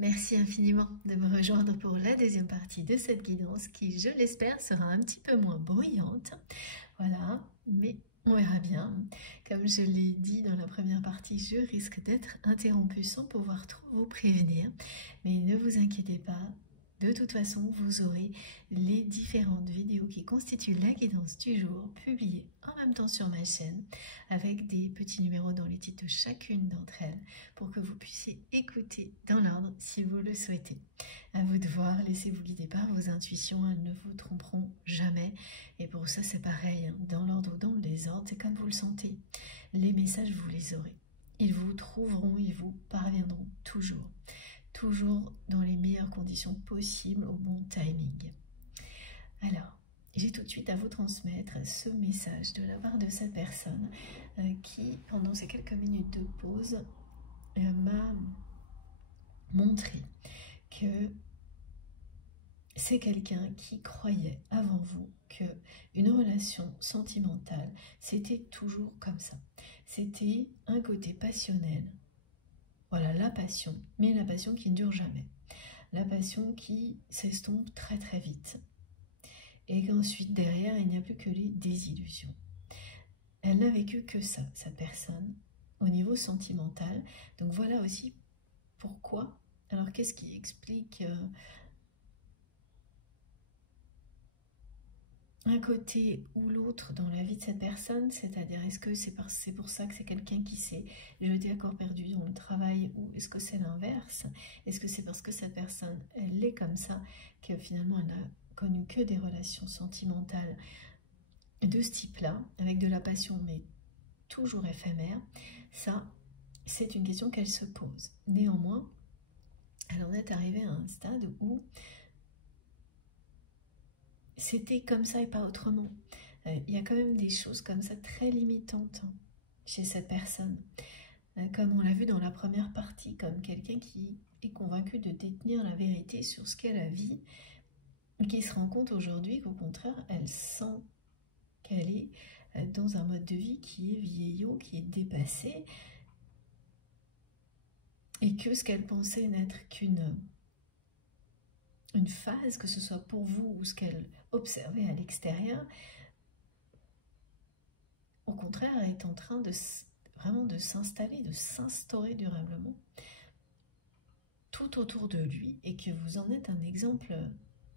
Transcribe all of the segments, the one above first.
Merci infiniment de me rejoindre pour la deuxième partie de cette guidance qui, je l'espère, sera un petit peu moins bruyante. Voilà, mais on verra bien. Comme je l'ai dit dans la première partie, je risque d'être interrompue sans pouvoir trop vous prévenir. Mais ne vous inquiétez pas, de toute façon, vous aurez les différentes vidéos qui constituent la guidance du jour publiées en même temps sur ma chaîne avec des petits numéros dans les titres de chacune d'entre elles pour que vous puissiez écouter dans l'ordre si vous le souhaitez. À vous de voir, laissez-vous guider par vos intuitions, elles ne vous tromperont jamais. Et pour ça, c'est pareil, hein, dans l'ordre ou dans le désordre, c'est comme vous le sentez. Les messages, vous les aurez. Ils vous trouveront, ils vous parviendront toujours. Toujours dans les meilleures conditions possibles, au bon timing. Alors, j'ai tout de suite à vous transmettre ce message de la part de cette personne qui, pendant ces quelques minutes de pause, m'a montré que c'est quelqu'un qui croyait avant vous que une relation sentimentale, c'était toujours comme ça. C'était un côté passionnel. Voilà, la passion, mais la passion qui ne dure jamais. La passion qui s'estompe très très vite. Et qu'ensuite, derrière, il n'y a plus que les désillusions. Elle n'a vécu que ça, cette personne, au niveau sentimental. Donc voilà aussi pourquoi. Alors qu'est-ce qui explique un côté ou l'autre dans la vie de cette personne, c'est-à-dire est-ce que c'est pour ça que c'est quelqu'un qui s'est jeté à corps perdu dans le travail, ou est-ce que c'est l'inverse? Est-ce que c'est parce que cette personne, elle est comme ça, que finalement elle n'a connu que des relations sentimentales de ce type-là, avec de la passion mais toujours éphémère? Ça, c'est une question qu'elle se pose. Néanmoins, elle en est arrivée à un stade où c'était comme ça et pas autrement. Il y a quand même des choses comme ça très limitantes chez cette personne. Comme on l'a vu dans la première partie, comme quelqu'un qui est convaincu de détenir la vérité sur ce qu'est la vie, qui se rend compte aujourd'hui qu'au contraire, elle sent qu'elle est dans un mode de vie qui est vieillot, qui est dépassé, et que ce qu'elle pensait n'être qu'une phase, que ce soit pour vous ou ce qu'elle observait à l'extérieur, au contraire, elle est en train de vraiment de s'installer, de s'instaurer durablement tout autour de lui, et que vous en êtes un exemple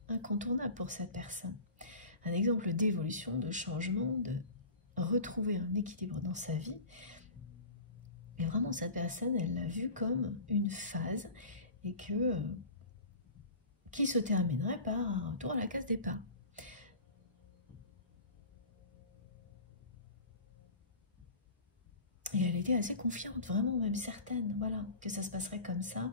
incontournable pour cette personne. Un exemple d'évolution, de changement, de retrouver un équilibre dans sa vie. Et vraiment, cette personne, elle l'a vu comme une phase, et que qui se terminerait par un retour à la case départ. Et elle était assez confiante, vraiment même certaine, voilà, que ça se passerait comme ça.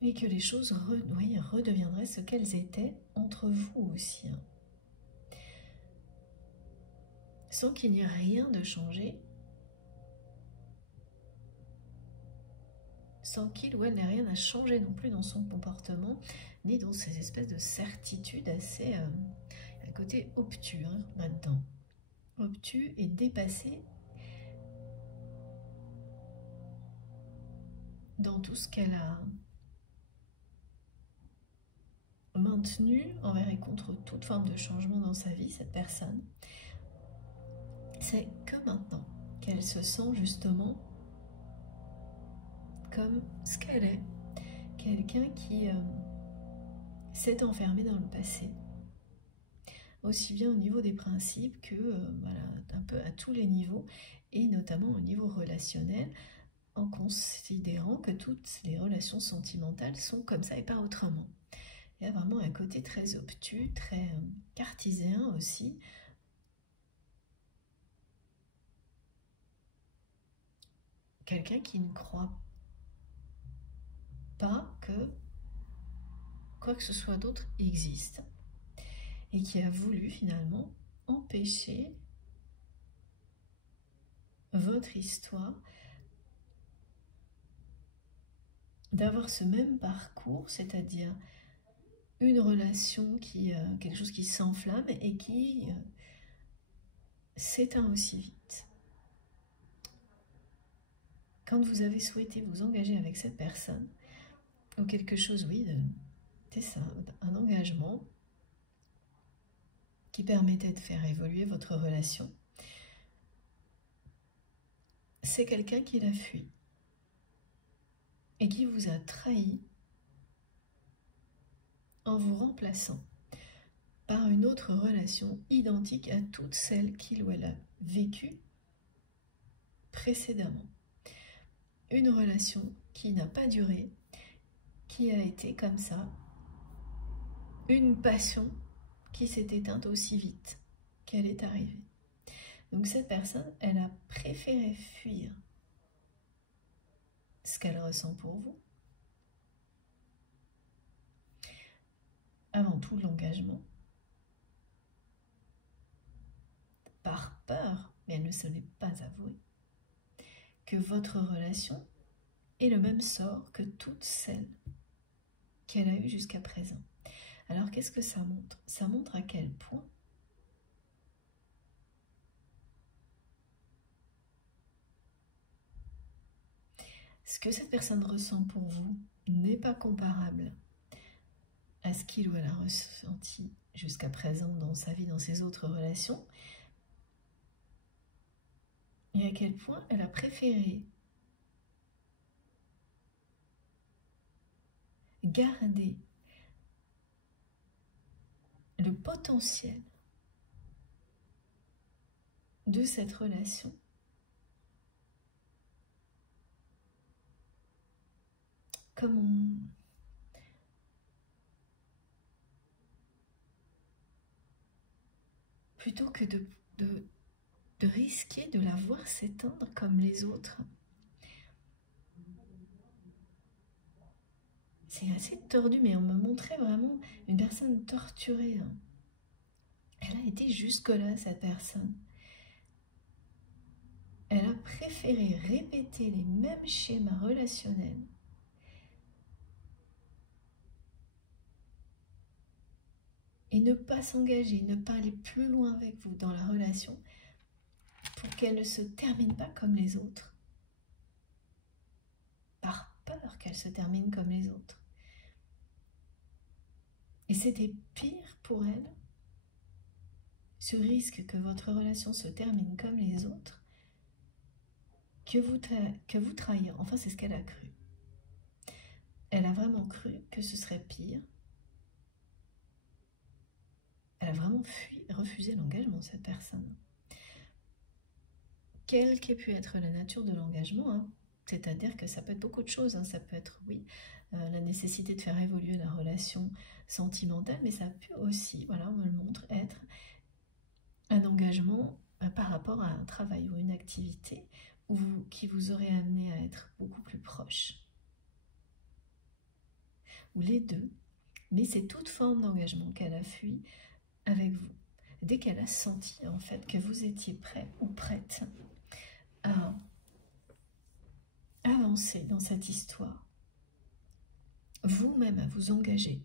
Et que les choses redeviendraient ce qu'elles étaient entre vous aussi. Hein. Sans qu'il n'y ait rien de changé. Sans qu'il ou elle n'ait rien à changer non plus dans son comportement, ni dans ces espèces de certitudes assez... un côté obtus hein, là-dedans. Obtus et dépassé dans tout ce qu'elle a maintenu envers et contre toute forme de changement dans sa vie, cette personne. C'est que maintenant qu'elle se sent justement comme ce qu'elle est, quelqu'un qui s'est enfermé dans le passé, aussi bien au niveau des principes que voilà, un peu à tous les niveaux, et notamment au niveau relationnel, en considérant que toutes les relations sentimentales sont comme ça et pas autrement. Il y a vraiment un côté très obtus, très cartésien aussi. Quelqu'un qui ne croit pas que quoi que ce soit d'autre existe, et qui a voulu finalement empêcher votre histoire d'avoir ce même parcours, c'est-à-dire une relation qui, quelque chose qui s'enflamme et qui s'éteint aussi vite. quand vous avez souhaité vous engager avec cette personne, ou quelque chose, oui, c'est ça, un engagement qui permettait de faire évoluer votre relation, c'est quelqu'un qui l'a fui et qui vous a trahi en vous remplaçant par une autre relation identique à toutes celles qu'il ou elle a vécues précédemment. Une relation qui n'a pas duré, qui a été comme ça, une passion qui s'est éteinte aussi vite qu'elle est arrivée. Donc cette personne, elle a préféré fuir ce qu'elle ressent pour vous, avant tout l'engagement, par peur, mais elle ne se l'est pas avouée, que votre relation ait le même sort que toutes celles qu'elle a eues jusqu'à présent. Alors qu'est-ce que ça montre? Ça montre à quel point ce que cette personne ressent pour vous n'est pas comparable à ce qu'il ou elle a ressenti jusqu'à présent dans sa vie, dans ses autres relations, et à quel point elle a préféré garder le potentiel de cette relation comme plutôt que de risquer de la voir s'éteindre comme les autres. C'est assez tordu, mais on me montrait vraiment une personne torturée. Elle a été jusque-là, cette personne. Elle a préféré répéter les mêmes schémas relationnels et ne pas s'engager, ne pas aller plus loin avec vous dans la relation pour qu'elle ne se termine pas comme les autres. Par peur qu'elle se termine comme les autres. Et c'était pire pour elle, ce risque que votre relation se termine comme les autres, que vous trahir. Enfin, c'est ce qu'elle a cru. Elle a vraiment cru que ce serait pire. Elle a vraiment fui, refusé l'engagement, cette personne. Quelle qu'ait pu être la nature de l'engagement, c'est-à-dire que ça peut être beaucoup de choses, ça peut être, oui, la nécessité de faire évoluer la relation sentimentale, mais ça peut aussi, voilà, on me le montre, être un engagement par rapport à un travail ou une activité qui vous aurait amené à être beaucoup plus proche. Ou les deux, mais c'est toute forme d'engagement qu'elle a fui avec vous. Dès qu'elle a senti en fait que vous étiez prêt ou prête à avancer dans cette histoire, vous-même à vous engager,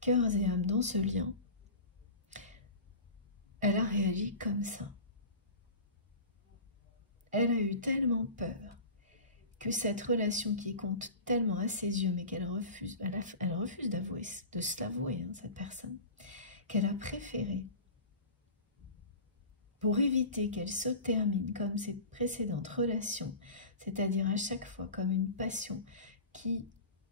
cœurs et âmes dans ce lien, elle a réagi comme ça. Elle a eu tellement peur que cette relation qui compte tellement à ses yeux, mais qu'elle refuse, elle refuse d'avouer, de se l'avouer, cette personne, qu'elle a préféré, pour éviter qu'elle se termine comme ses précédentes relations, c'est-à-dire à chaque fois comme une passion qui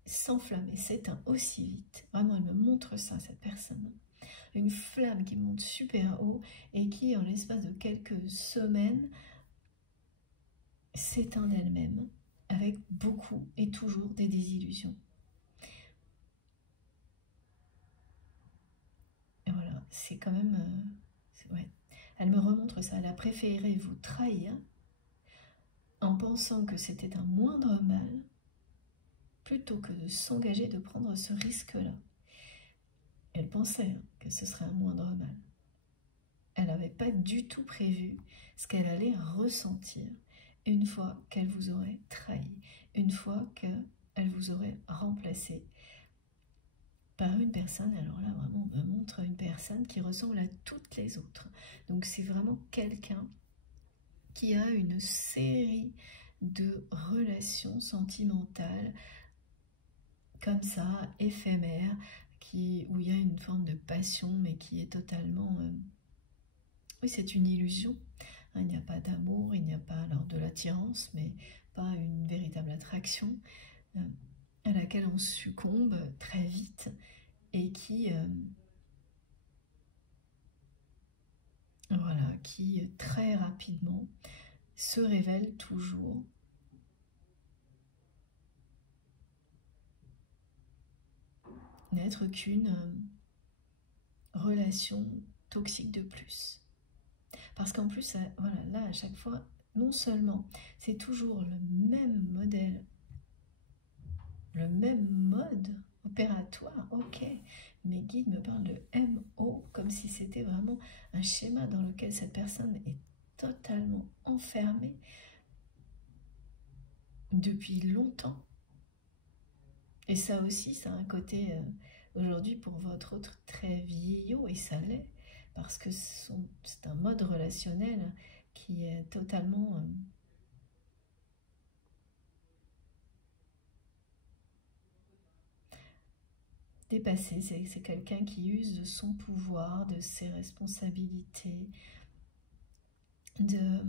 s'enflamme et s'éteint aussi vite. Vraiment, elle me montre ça, cette personne. Une flamme qui monte super haut et qui, en l'espace de quelques semaines, s'éteint d'elle-même avec beaucoup et toujours des désillusions. Et voilà, c'est quand même... ouais. Elle me remontre ça. Elle a préféré vous trahir en pensant que c'était un moindre mal plutôt que de s'engager, de prendre ce risque-là. Elle pensait que ce serait un moindre mal. Elle n'avait pas du tout prévu ce qu'elle allait ressentir une fois qu'elle vous aurait trahi, une fois qu'elle vous aurait remplacé par une personne. Alors là, vraiment, on me montre une personne qui ressemble à toutes les autres. Donc c'est vraiment quelqu'un qui a une série de relations sentimentales comme ça, éphémères, où il y a une forme de passion, mais qui est totalement... oui, c'est une illusion. Hein, il n'y a pas d'amour, il n'y a pas alors de l'attirance, mais pas une véritable attraction à laquelle on succombe très vite et qui, voilà, qui très rapidement se révèle toujours n'être qu'une relation toxique de plus. Parce qu'en plus, voilà, là, à chaque fois, non seulement c'est toujours le même modèle, le même mode opératoire, ok, mes guides me parlent de MO comme si c'était vraiment un schéma dans lequel cette personne est totalement enfermée depuis longtemps. Et ça aussi, ça a un côté, aujourd'hui, pour votre autre, très vieillot, et ça l'est, parce que c'est un mode relationnel qui est totalement dépassé. C'est quelqu'un qui use de son pouvoir, de ses responsabilités, de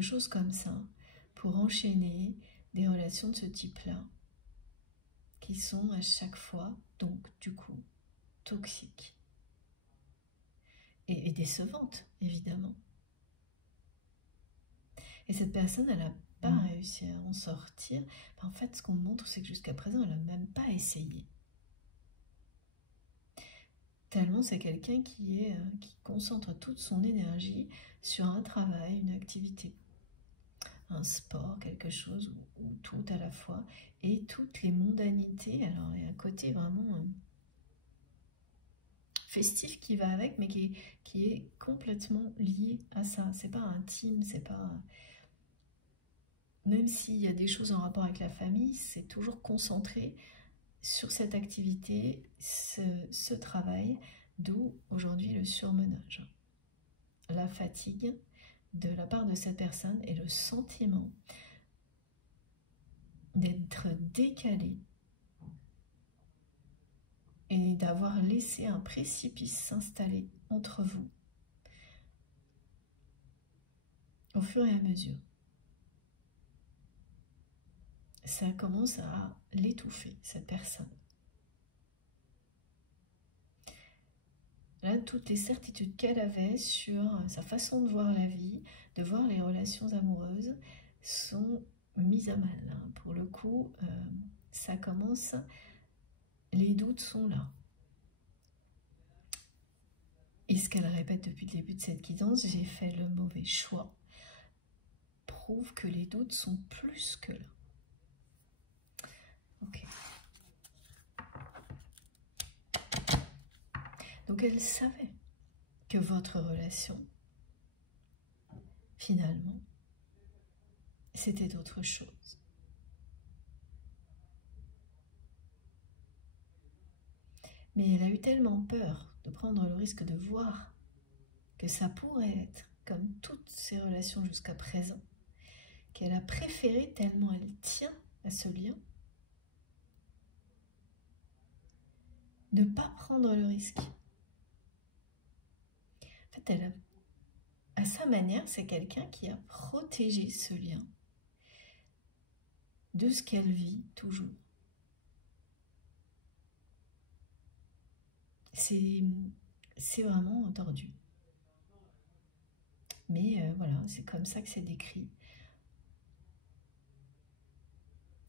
choses comme ça, pour enchaîner des relations de ce type-là, qui sont à chaque fois, donc, du coup, toxiques. Et décevantes, évidemment. Et cette personne, elle n'a pas réussi à en sortir. En fait, ce qu'on montre, c'est que jusqu'à présent, elle n'a même pas essayé. Tellement c'est quelqu'un qui concentre toute son énergie sur un travail, une activité, un sport, quelque chose, ou tout à la fois, et toutes les mondanités. Alors, il y a un côté vraiment festif qui va avec, mais qui est complètement lié à ça. C'est pas intime, c'est pas... Même s'il y a des choses en rapport avec la famille, c'est toujours concentré sur cette activité, ce travail, d'où aujourd'hui le surmenage. La fatigue de la part de cette personne et le sentiment d'être décalé et d'avoir laissé un précipice s'installer entre vous au fur et à mesure. Ça commence à l'étouffer, cette personne. Là, toutes les certitudes qu'elle avait sur sa façon de voir la vie, de voir les relations amoureuses, sont mises à mal. Pour le coup, ça commence, les doutes sont là. Et ce qu'elle répète depuis le début de cette guidance, j'ai fait le mauvais choix, prouve que les doutes sont plus que là. Ok. Donc elle savait que votre relation, finalement, c'était autre chose. Mais elle a eu tellement peur de prendre le risque de voir que ça pourrait être comme toutes ses relations jusqu'à présent, qu'elle a préféré, tellement elle tient à ce lien, de ne pas prendre le risque. En fait, elle a, à sa manière, c'est quelqu'un qui a protégé ce lien de ce qu'elle vit toujours. C'est vraiment tordu. Mais voilà, c'est comme ça que c'est décrit.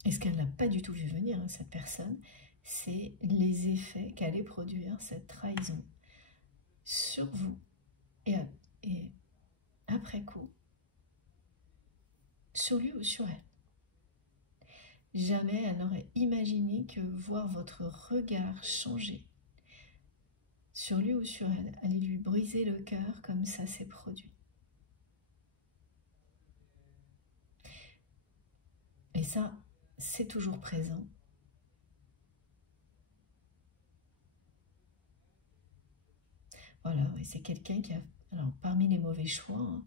Et ce qu'elle n'a pas du tout vu venir, hein, cette personne, c'est les effets qu'allait produire cette trahison sur vous et après coup, sur lui ou sur elle. Jamais elle n'aurait imaginé que voir votre regard changer sur lui ou sur elle allait lui briser le cœur comme ça s'est produit. Et ça, c'est toujours présent. Voilà, et c'est quelqu'un qui a, alors parmi les mauvais choix,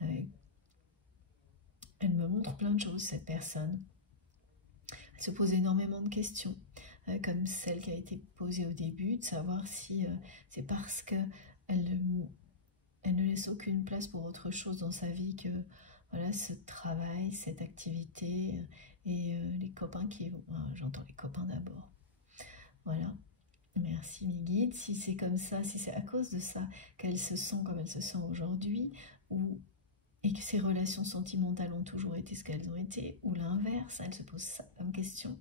hein, elle me montre plein de choses, cette personne. Elle se pose énormément de questions, comme celle qui a été posée au début, de savoir si c'est parce qu'elle ne laisse aucune place pour autre chose dans sa vie que voilà, ce travail, cette activité et les copains qui vont... J'entends les copains d'abord. Voilà. Merci mes guides. Si c'est comme ça, si c'est à cause de ça qu'elle se sent comme elle se sent aujourd'hui, et que ses relations sentimentales ont toujours été ce qu'elles ont été, ou l'inverse, elle se pose ça comme question.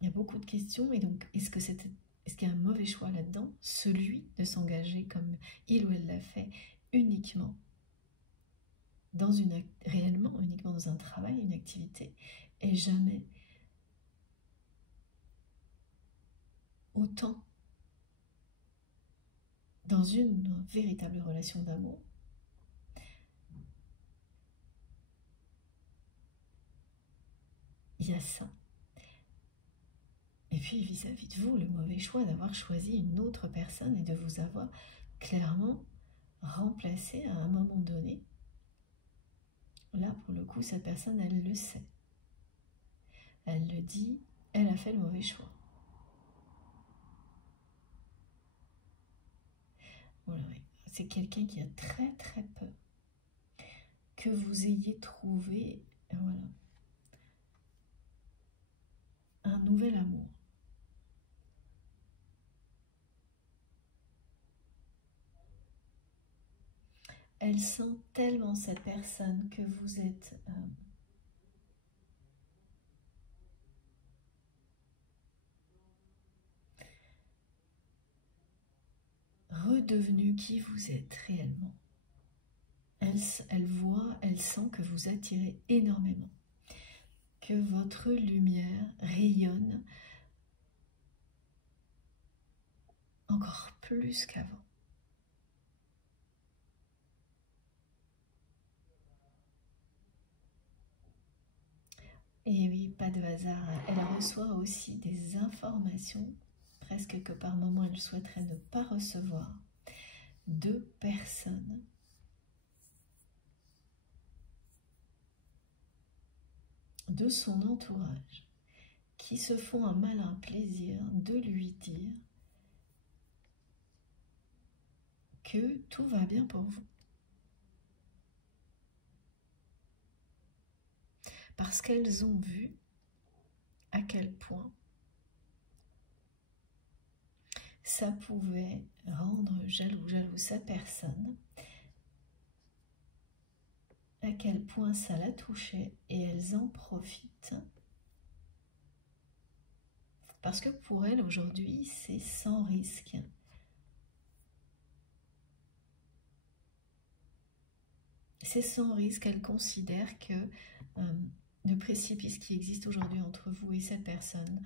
Il y a beaucoup de questions, et donc est-ce qu'il y a un mauvais choix là-dedans? Celui de s'engager comme il ou elle l'a fait uniquement réellement uniquement dans un travail, une activité, et jamais autant dans une véritable relation d'amour. Il y a ça. Et puis vis-à-vis de vous, le mauvais choix d'avoir choisi une autre personne et de vous avoir clairement remplacé à un moment donné. Là, pour le coup, cette personne, elle le sait. Elle le dit, elle a fait le mauvais choix. Voilà, oui. C'est quelqu'un qui a très très peur que vous ayez trouvé, voilà, un nouvel amour. Elle sent tellement cette personne que vous êtes redevenu qui vous êtes réellement. Elle voit, elle sent que vous attirez énormément, que votre lumière rayonne encore plus qu'avant. Et oui, pas de hasard, elle reçoit aussi des informations, presque que par moment elle souhaiterait ne pas recevoir, de personnes de son entourage qui se font un malin plaisir de lui dire que tout va bien pour vous. Parce qu'elles ont vu à quel point ça pouvait rendre jaloux sa personne, à quel point ça la touchait, et elles en profitent. Parce que pour elles, aujourd'hui, c'est sans risque. C'est sans risque, elles considèrent que le précipice qui existe aujourd'hui entre vous et cette personne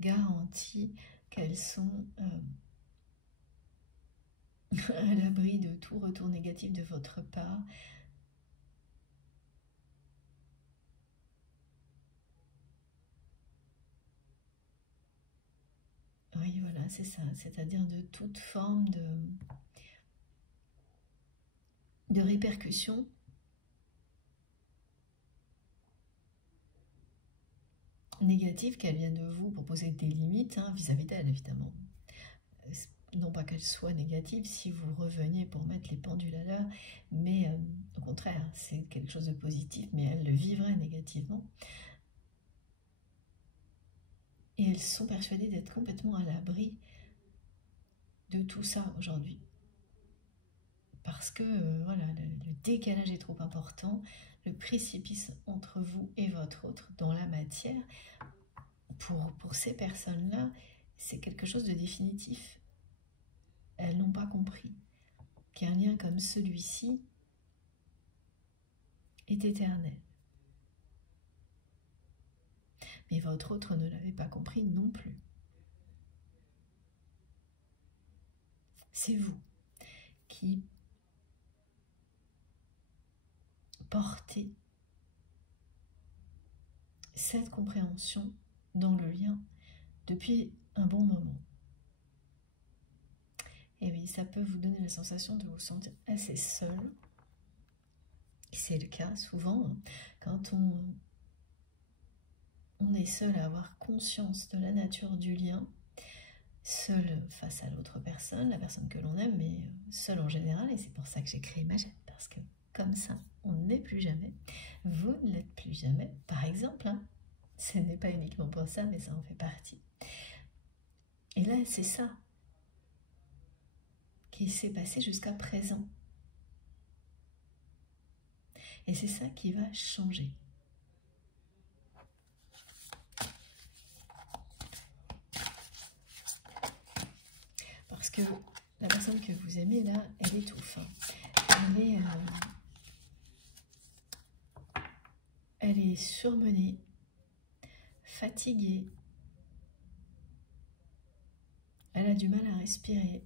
garantit qu'elles sont à l'abri de tout retour négatif de votre part. Oui, voilà, c'est ça, c'est-à-dire de toute forme de répercussions négatives qu'elles viennent de vous pour poser des limites vis-à-vis d'elles, évidemment. Non pas qu'elles soient négatives si vous reveniez pour mettre les pendules à l'heure, mais au contraire, c'est quelque chose de positif, mais elles le vivraient négativement. Et elles sont persuadées d'être complètement à l'abri de tout ça aujourd'hui. Parce que voilà, le décalage est trop important, le précipice entre vous et votre autre dans la matière, pour ces personnes-là, c'est quelque chose de définitif. Elles n'ont pas compris qu'un lien comme celui-ci est éternel. Mais votre autre ne l'avait pas compris non plus. C'est vous qui portez cette compréhension dans le lien depuis un bon moment. Et oui, ça peut vous donner la sensation de vous sentir assez seul, C'est le cas souvent hein, quand on est seul à avoir conscience de la nature du lien, seul face à l'autre personne, la personne que l'on aime, mais seul en général, et c'est pour ça que j'ai créé Magette, parce que comme ça, on n'est plus jamais, vous ne l'êtes plus jamais, par exemple, hein, ce n'est pas uniquement pour ça, mais ça en fait partie. Et là, c'est ça qui s'est passé jusqu'à présent. Et c'est ça qui va changer. Parce que la personne que vous aimez là, elle étouffe. Elle est surmenée, fatiguée. Elle a du mal à respirer.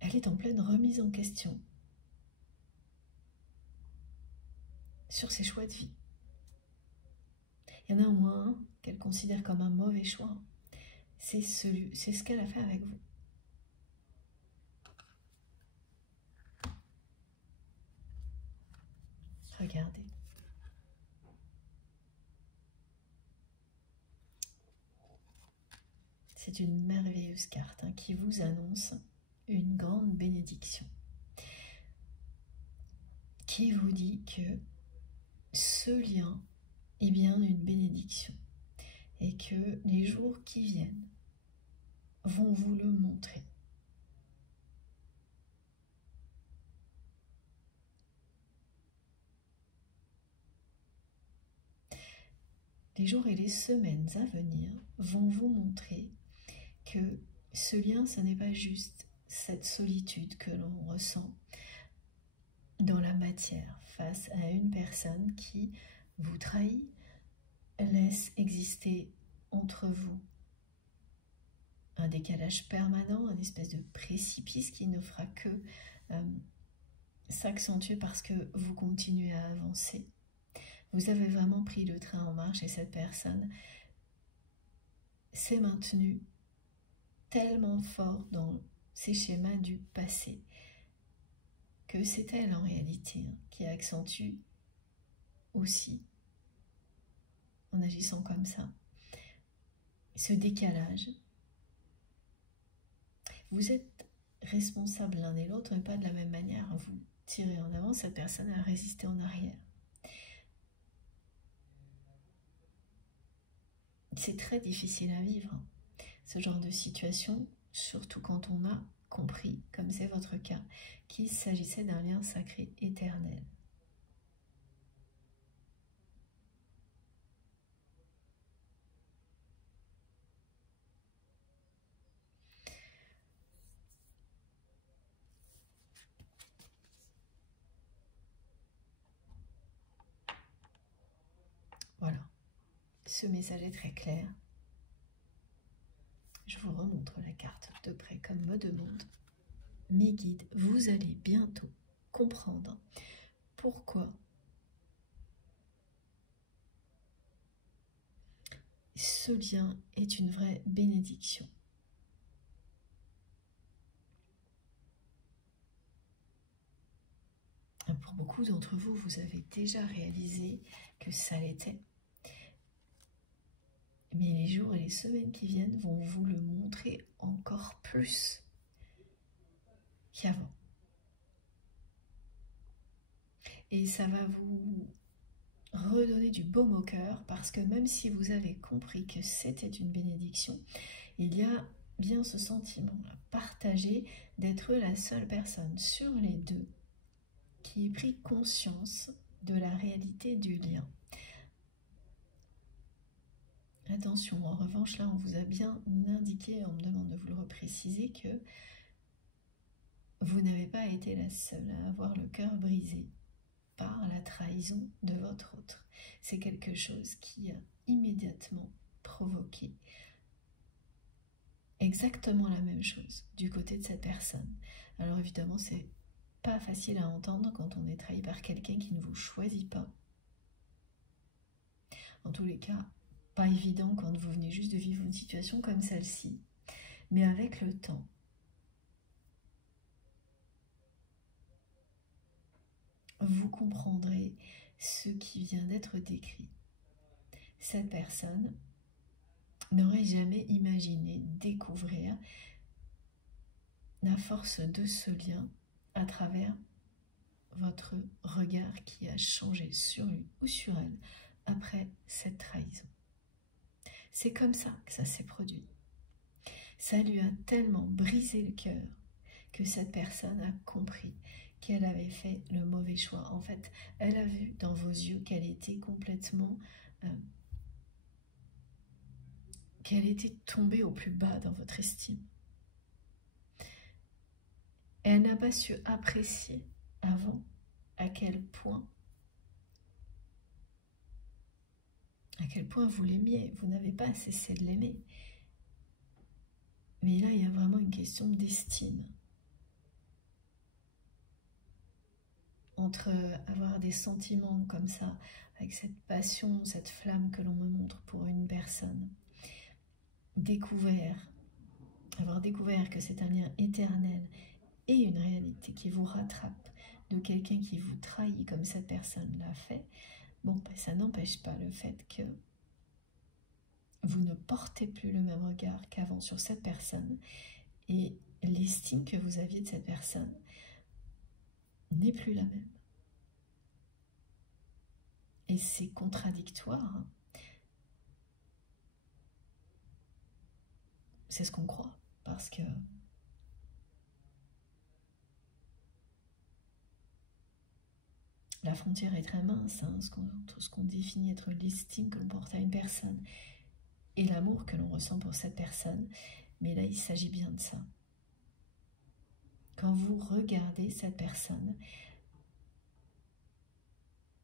Elle est en pleine remise en question sur ses choix de vie. Il y en a au moins un qu'elle considère comme un mauvais choix. C'est ce qu'elle a fait avec vous. Regardez. C'est une merveilleuse carte hein, qui vous annonce une grande bénédiction. Qui vous dit que ce lien est bien une bénédiction. Et que les jours qui viennent vont vous le montrer. Les jours et les semaines à venir vont vous montrer que ce lien, ce n'est pas juste cette solitude que l'on ressent dans la matière face à une personne qui vous trahit, laisse exister entre vous un décalage permanent, une espèce de précipice qui ne fera que s'accentuer parce que vous continuez à avancer. Vous avez vraiment pris le train en marche et cette personne s'est maintenue tellement fort dans ces schémas du passé que c'est elle en réalité hein, qui accentue aussi, en agissant comme ça, ce décalage. Vous êtes responsables l'un et l'autre, mais pas de la même manière. Vous tirez en avant, cette personne a résisté en arrière. C'est très difficile à vivre, hein, ce genre de situation, surtout quand on a compris, comme c'est votre cas, qu'il s'agissait d'un lien sacré éternel. Voilà, ce message est très clair. Je vous remontre la carte de près comme me demande mes guides. Vous allez bientôt comprendre pourquoi ce lien est une vraie bénédiction. Pour beaucoup d'entre vous, vous avez déjà réalisé que ça l'était. Mais les jours et les semaines qui viennent vont vous le montrer encore plus qu'avant. Et ça va vous redonner du baume au cœur parce que même si vous avez compris que c'était une bénédiction, il y a bien ce sentiment partagé d'être la seule personne sur les deux qui ait pris conscience de la réalité du lien. Attention, en revanche, là, on vous a bien indiqué, on me demande de vous le repréciser, que vous n'avez pas été la seule à avoir le cœur brisé par la trahison de votre autre. C'est quelque chose qui a immédiatement provoqué exactement la même chose du côté de cette personne. Alors évidemment, c'est pas facile à entendre quand on est trahi par quelqu'un qui ne vous choisit pas. En tous les cas, pas évident quand vous venez juste de vivre une situation comme celle-ci. Mais avec le temps, vous comprendrez ce qui vient d'être décrit. Cette personne n'aurait jamais imaginé découvrir la force de ce lien à travers votre regard qui a changé sur lui ou sur elle après cette trahison. C'est comme ça que ça s'est produit. Ça lui a tellement brisé le cœur que cette personne a compris qu'elle avait fait le mauvais choix. En fait, elle a vu dans vos yeux qu'elle était complètement... qu'elle était tombée au plus bas dans votre estime. Et elle n'a pas su apprécier avant à quel point vous l'aimiez. Vous n'avez pas cessé de l'aimer. Mais là, il y a vraiment une question d'estime. Entre avoir des sentiments comme ça, avec cette passion, cette flamme que l'on me montre pour une personne, avoir découvert que c'est un lien éternel et une réalité qui vous rattrape de quelqu'un qui vous trahit comme cette personne l'a fait, bon, ça n'empêche pas le fait que vous ne portez plus le même regard qu'avant sur cette personne et l'estime que vous aviez de cette personne n'est plus la même. Et c'est contradictoire. C'est ce qu'on croit, parce que la frontière est très mince entre ce qu'on définit être l'estime que l'on porte à une personne et l'amour que l'on ressent pour cette personne. Mais là, il s'agit bien de ça. Quand vous regardez cette personne,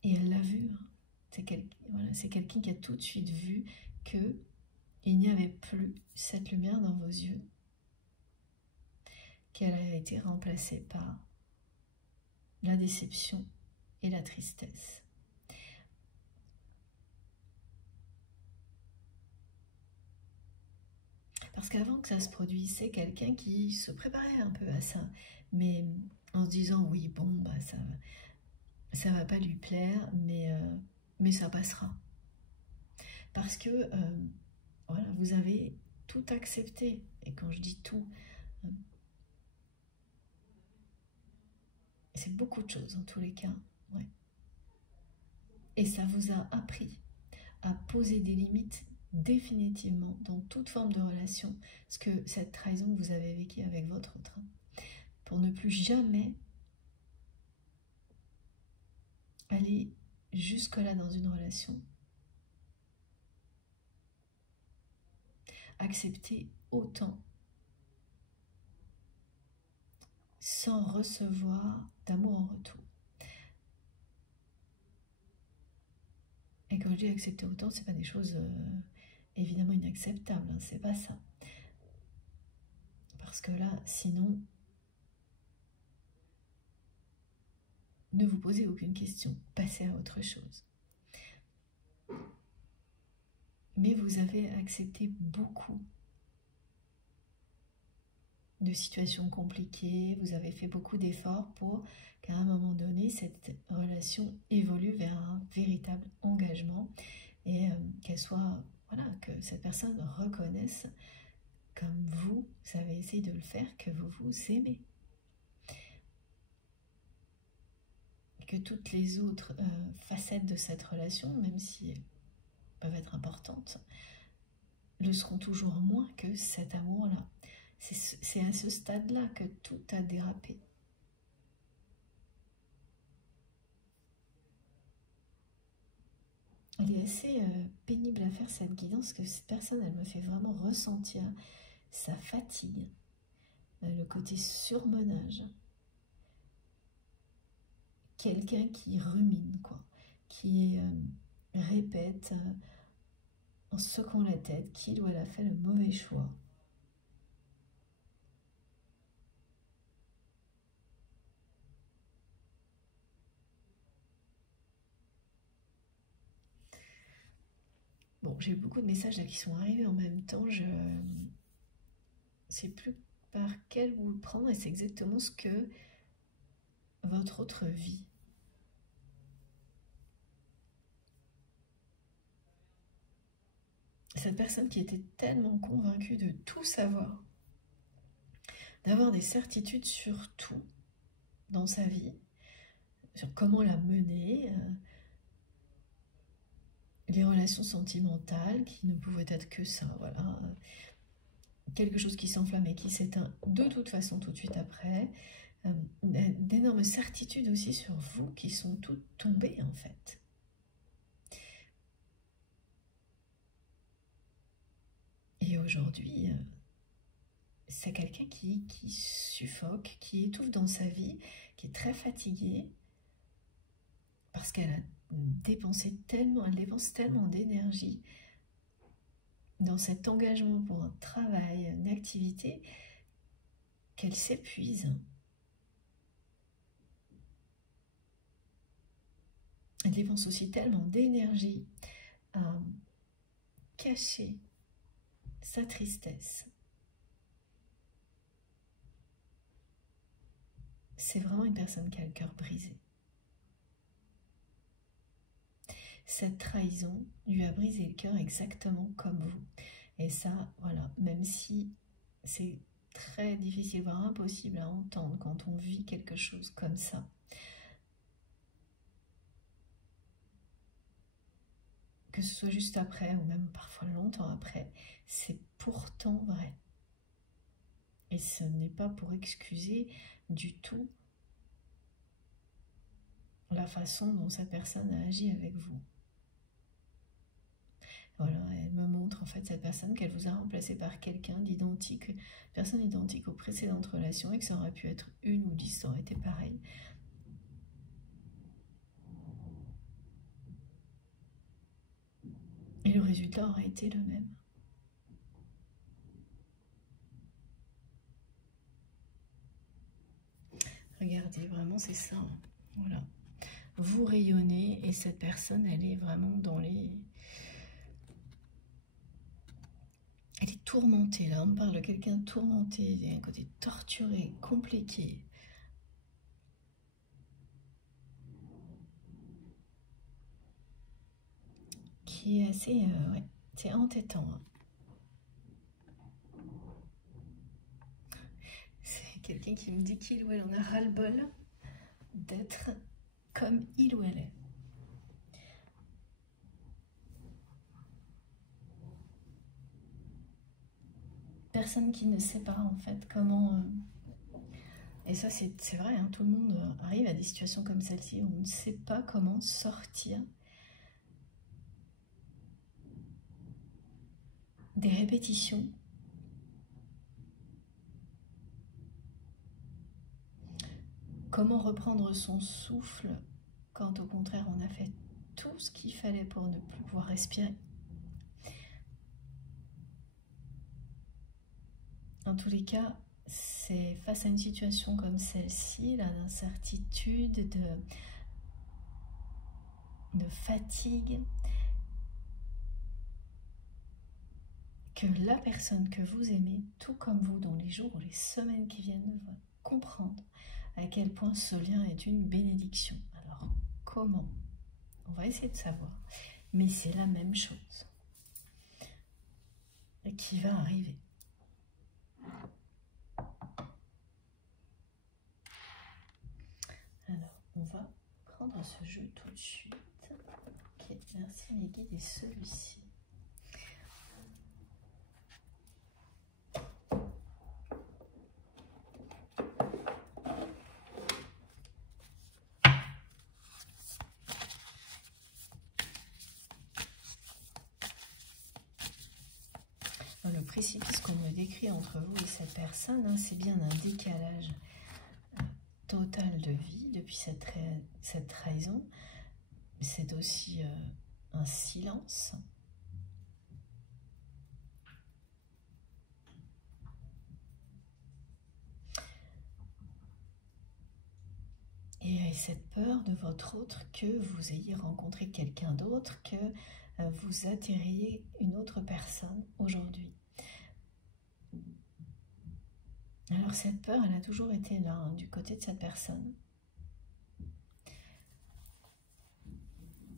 et elle l'a vu, hein, c'est quelqu'un qui a tout de suite vu qu'il n'y avait plus cette lumière dans vos yeux, qu'elle a été remplacée par la déception et la tristesse. Parce qu'avant que ça se produise, c'est quelqu'un qui se préparait un peu à ça, mais en se disant oui, bon, bah ça va pas lui plaire, mais ça passera. Parce que voilà, vous avez tout accepté, et quand je dis tout, c'est beaucoup de choses en tous les cas, ouais. Et ça vous a appris à poser des limites définitivement dans toute forme de relation, parce que cette trahison que vous avez vécue avec votre autre, pour ne plus jamais aller jusque-là dans une relation, accepter autant sans recevoir d'amour en retour. Et quand je dis accepter autant, c'est pas des choses évidemment inacceptables, hein, c'est pas ça. Parce que là, sinon, ne vous posez aucune question, passez à autre chose. Mais vous avez accepté beaucoup de situations compliquées, vous avez fait beaucoup d'efforts pour qu'à un moment donné, cette relation évolue vers un véritable engagement et qu'elle soit, voilà, que cette personne reconnaisse, comme vous avez essayé de le faire, que vous vous aimez. Et que toutes les autres facettes de cette relation, même si elles peuvent être importantes, le seront toujours moins que cet amour-là. C'est à ce stade-là que tout a dérapé. Il est assez pénible à faire cette guidance, que cette personne, elle me fait vraiment ressentir sa fatigue, le côté surmenage. Quelqu'un qui rumine, quoi, qui répète en secouant la tête qu'il ou elle a fait le mauvais choix. Bon, j'ai eu beaucoup de messages là qui sont arrivés en même temps. Je ne sais plus par quel vous prendre et c'est exactement ce que votre autre vie. cette personne qui était tellement convaincue de tout savoir, d'avoir des certitudes sur tout dans sa vie, sur comment la mener, les relations sentimentales qui ne pouvaient être que ça, voilà, quelque chose qui s'enflamme et qui s'éteint de toute façon tout de suite après, d'énormes certitudes aussi sur vous qui sont toutes tombées en fait. Et aujourd'hui, c'est quelqu'un qui suffoque, qui étouffe dans sa vie, qui est très fatiguée, parce qu'elle a dépensé tellement, elle dépense tellement d'énergie dans cet engagement pour un travail, une activité, qu'elle s'épuise. Elle dépense aussi tellement d'énergie à cacher sa tristesse. C'est vraiment une personne qui a le cœur brisé. Cette trahison lui a brisé le cœur exactement comme vous. Et ça, voilà, même si c'est très difficile, voire impossible à entendre quand on vit quelque chose comme ça, que ce soit juste après ou même parfois longtemps après, c'est pourtant vrai. Et ce n'est pas pour excuser du tout la façon dont cette personne a agi avec vous. Voilà, elle me montre en fait cette personne qu'elle vous a remplacé par quelqu'un d'identique, personne identique aux précédentes relations, et que ça aurait pu être une ou 10, ça aurait été pareil. Et le résultat aurait été le même. Regardez, vraiment c'est ça. Voilà. Vous rayonnez et cette personne, elle est vraiment dans les... Elle est tourmentée, là. On me parle de quelqu'un tourmenté, il y a un côté torturé, compliqué. Qui est assez... ouais, c'est entêtant. Hein. C'est quelqu'un qui me dit qu'il ou elle en a ras-le-bol d'être comme il ou elle est. Personne qui ne sait pas en fait comment... Et ça c'est vrai, hein, tout le monde arrive à des situations comme celle-ci où on ne sait pas comment sortir des répétitions. Comment reprendre son souffle quand au contraire on a fait tout ce qu'il fallait pour ne plus pouvoir respirer. En tous les cas, c'est face à une situation comme celle-ci, d'incertitude, de fatigue, que la personne que vous aimez, tout comme vous, dans les jours ou les semaines qui viennent, va comprendre à quel point ce lien est une bénédiction. Alors, comment? On va essayer de savoir. Mais c'est la même chose qui va arriver. Alors, on va prendre ce jeu tout de suite. Ok, merci les guides et celui-ci. Le précipice qu'on me décrit entre vous et cette personne, hein, c'est bien un décalage total de vie depuis cette trahison. C'est aussi un silence. Et cette peur de votre autre que vous ayez rencontré quelqu'un d'autre, que vous atterriez une autre personne aujourd'hui. Alors cette peur, elle a toujours été là, hein, du côté de cette personne.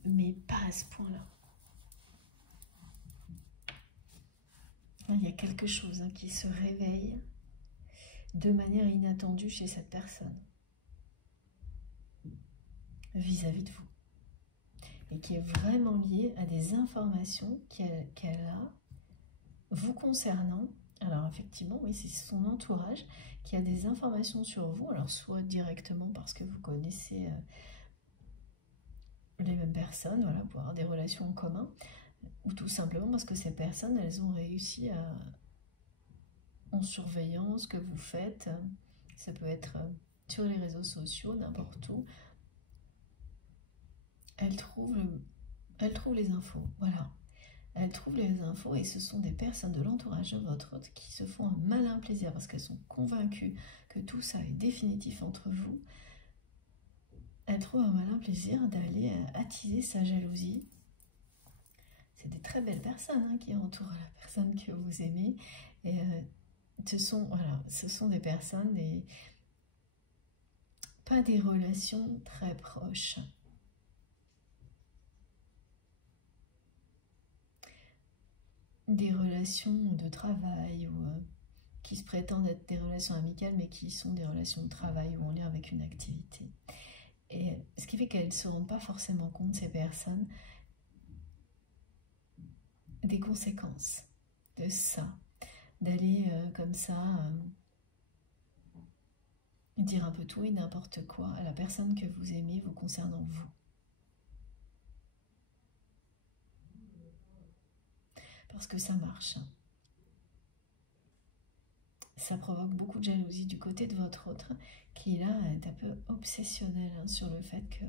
Mais pas à ce point-là. Il y a quelque chose qui se réveille de manière inattendue chez cette personne vis-à-vis de vous et qui est vraiment lié à des informations qu'elle a vous concernant. Alors effectivement, oui, c'est son entourage qui a des informations sur vous, alors soit directement parce que vous connaissez les mêmes personnes, voilà, pour avoir des relations en commun, ou tout simplement parce que ces personnes, elles ont réussi à, en surveillant ce que vous faites. Ça peut être sur les réseaux sociaux, n'importe où. Elles trouvent les infos, voilà. Elles trouvent les infos et ce sont des personnes de l'entourage de votre hôte qui se font un malin plaisir parce qu'elles sont convaincues que tout ça est définitif entre vous. Elles trouvent un malin plaisir d'aller attiser sa jalousie. C'est des très belles personnes qui entourent la personne que vous aimez. Et ce sont des personnes, pas des relations très proches. Des relations de travail ou qui se prétendent être des relations amicales mais qui sont des relations de travail ou en lien avec une activité. Et ce qui fait qu'elles ne se rendent pas forcément compte, ces personnes, des conséquences de ça, d'aller comme ça dire un peu tout et n'importe quoi à la personne que vous aimez vous concernant vous. Parce que ça marche. Ça provoque beaucoup de jalousie du côté de votre autre, qui là est un peu obsessionnel sur le fait que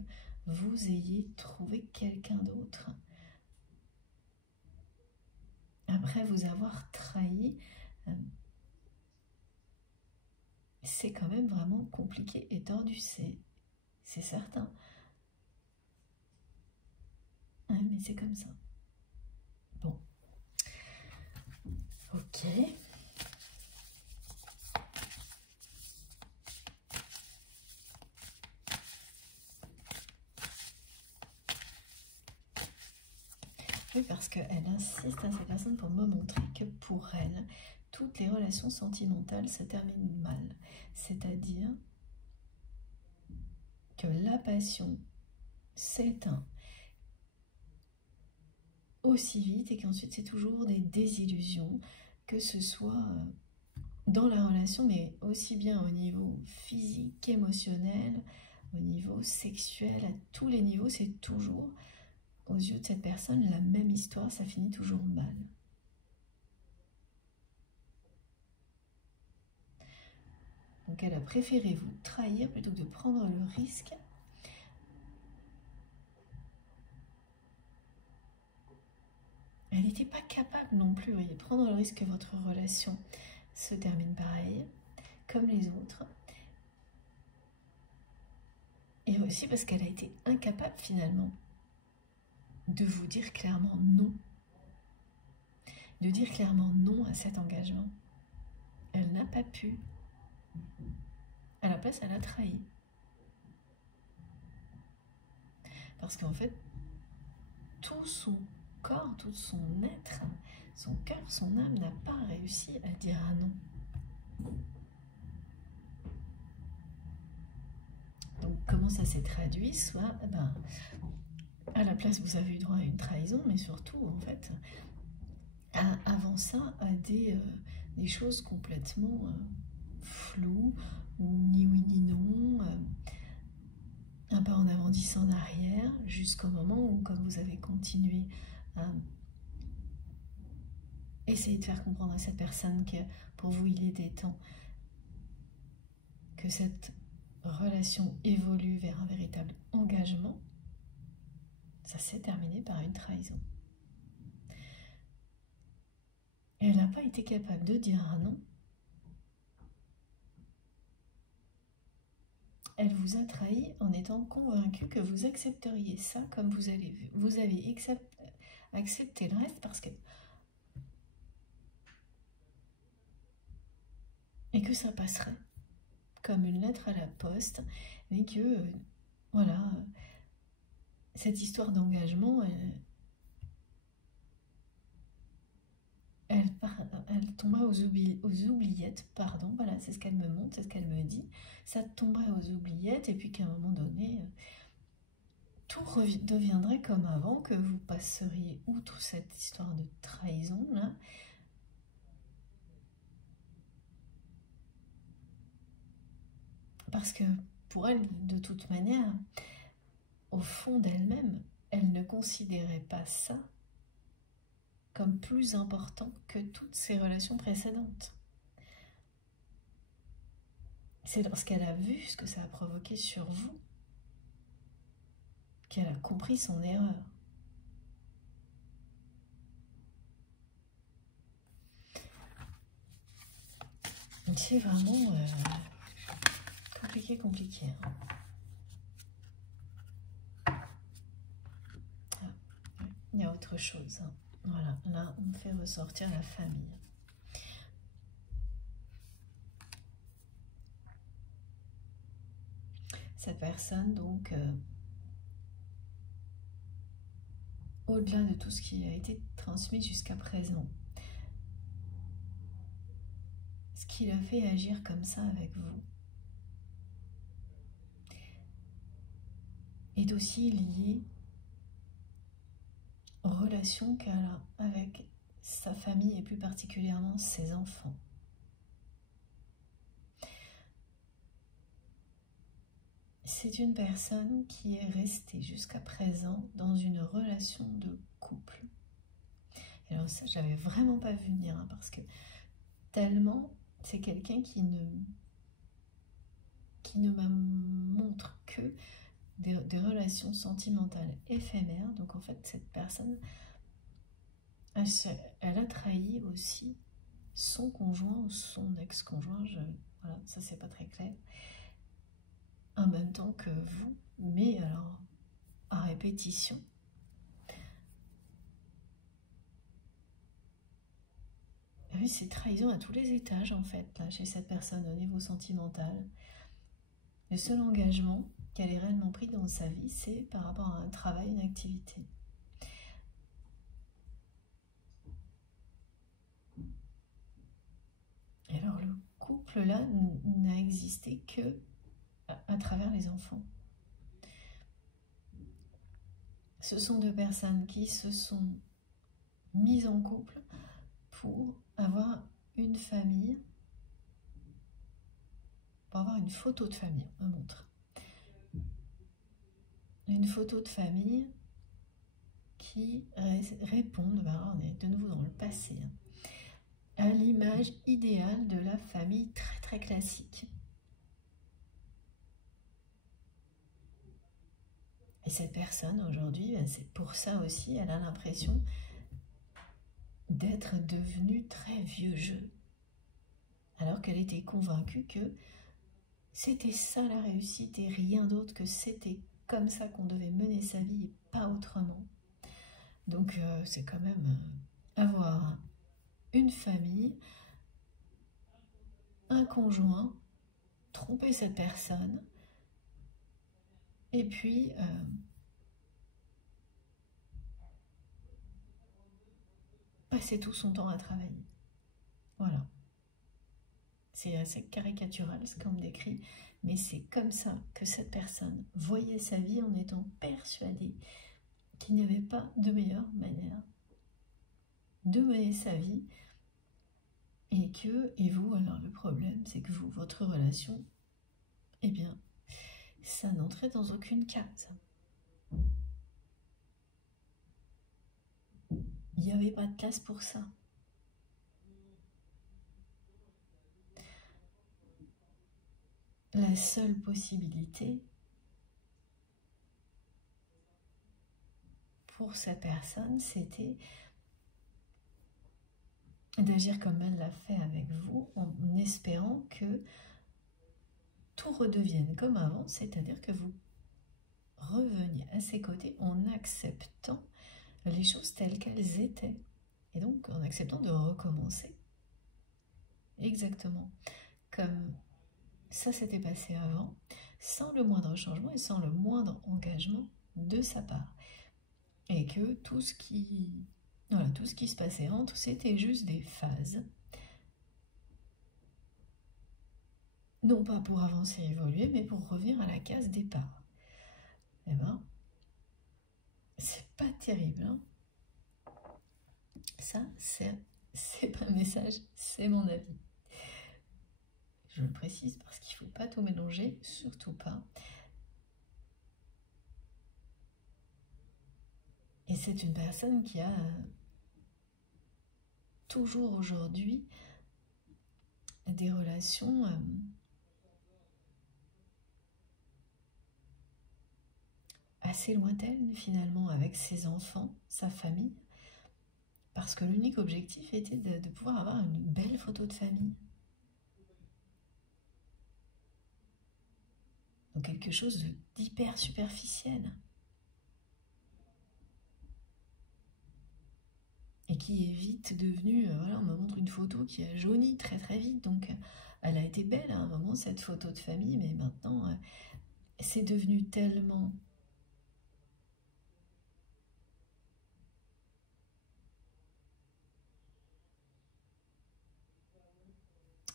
vous ayez trouvé quelqu'un d'autre. Après vous avoir trahi, c'est quand même vraiment compliqué et tordu, c'est certain. Ouais, mais c'est comme ça. Bon. Ok. Oui, parce qu'elle insiste à cette personne pour me montrer que pour elle, toutes les relations sentimentales se terminent mal. C'est-à-dire que la passion s'éteint aussi vite et qu'ensuite c'est toujours des désillusions, que ce soit dans la relation, mais aussi bien au niveau physique, émotionnel, au niveau sexuel, à tous les niveaux, c'est toujours, aux yeux de cette personne, la même histoire, ça finit toujours mal. Donc elle a préféré vous trahir plutôt que de prendre le risque elle n'était pas capable non plus de prendre le risque que votre relation se termine pareil, comme les autres. Et aussi parce qu'elle a été incapable finalement de vous dire clairement non. De dire clairement non à cet engagement. Elle n'a pas pu. À la place, elle a trahi. Parce qu'en fait, tout son corps, tout son être, son cœur, son âme n'a pas réussi à dire un non. Donc comment ça s'est traduit? Soit, à la place vous avez eu droit à une trahison, mais surtout en fait, avant ça, à des choses complètement floues, ou ni oui ni non, un pas en avant, 10 en arrière, jusqu'au moment où, comme vous avez continué à essayer de faire comprendre à cette personne que pour vous il était temps que cette relation évolue vers un véritable engagement, ça s'est terminé par une trahison. Elle n'a pas été capable de dire un non. Elle vous a trahi en étant convaincue que vous accepteriez ça comme vous avez accepté le reste parce que et que ça passerait comme une lettre à la poste, mais que voilà, cette histoire d'engagement, elle elle tomberait aux oubliettes, pardon, voilà, c'est ce qu'elle me montre, c'est ce qu'elle me dit, ça tomberait aux oubliettes, et puis qu'à un moment donné, tout deviendrait comme avant, que vous passeriez outre cette histoire de trahison, là. Parce que pour elle, de toute manière, au fond d'elle-même, elle ne considérait pas ça comme plus important que toutes ses relations précédentes. C'est lorsqu'elle a vu ce que ça a provoqué sur vous qu'elle a compris son erreur. C'est vraiment compliqué. Hein. Ah, il y a autre chose. Hein. Voilà, là on fait ressortir la famille. Cette personne, donc, au-delà de tout ce qui a été transmis jusqu'à présent, ce qui l'a fait agir comme ça avec vous est aussi lié aux relations qu'elle a avec sa famille et plus particulièrement ses enfants. C'est une personne qui est restée jusqu'à présent dans une relation de couple. Et alors ça, j'avais vraiment pas vu venir, hein, parce que tellement c'est quelqu'un qui ne me montre que des relations sentimentales éphémères. Donc en fait, cette personne, elle a trahi aussi son conjoint ou son ex-conjoint. Voilà, ça c'est pas très clair. En même temps que vous, mais alors à répétition. Oui, c'est trahison à tous les étages en fait, là, chez cette personne au niveau sentimental. Le seul engagement qu'elle ait réellement pris dans sa vie, c'est par rapport à un travail, une activité. Et alors le couple là n'a existé que à travers les enfants. Ce sont deux personnes qui se sont mises en couple pour avoir une famille, pour avoir une photo de famille, on me montre. Une photo de famille qui répond, on est de nouveau dans le passé, hein, à l'image idéale de la famille très très classique. Et cette personne aujourd'hui, c'est pour ça aussi, elle a l'impression d'être devenue très vieux jeu. Alors qu'elle était convaincue que c'était ça la réussite et rien d'autre, que c'était comme ça qu'on devait mener sa vie et pas autrement. Donc c'est quand même avoir une famille, un conjoint, tromper cette personne, et puis passer tout son temps à travailler. Voilà. C'est assez caricatural ce qu'on me décrit, mais c'est comme ça que cette personne voyait sa vie en étant persuadée qu'il n'y avait pas de meilleure manière de mener sa vie, et vous, alors le problème, c'est que vous, votre relation, eh bien, ça n'entrait dans aucune case. Il n'y avait pas de place pour ça. La seule possibilité pour cette personne, c'était d'agir comme elle l'a fait avec vous, en espérant que tout redevienne comme avant, c'est-à-dire que vous reveniez à ses côtés en acceptant les choses telles qu'elles étaient, et donc en acceptant de recommencer exactement comme ça s'était passé avant, sans le moindre changement et sans le moindre engagement de sa part, et que tout ce qui se passait entre, c'était juste des phases, non pas pour avancer et évoluer, mais pour revenir à la case départ. Eh ben, c'est pas terrible, hein. Ça, c'est pas un message, c'est mon avis. Je le précise parce qu'il ne faut pas tout mélanger, surtout pas. Et c'est une personne qui a toujours aujourd'hui des relations assez lointaines finalement avec ses enfants, sa famille, parce que l'unique objectif était de pouvoir avoir une belle photo de famille. Donc quelque chose d'hyper superficiel. Et qui est vite devenue, voilà, on me montre une photo qui a jauni très très vite, donc elle a été belle à un moment cette photo de famille, mais maintenant c'est devenu tellement...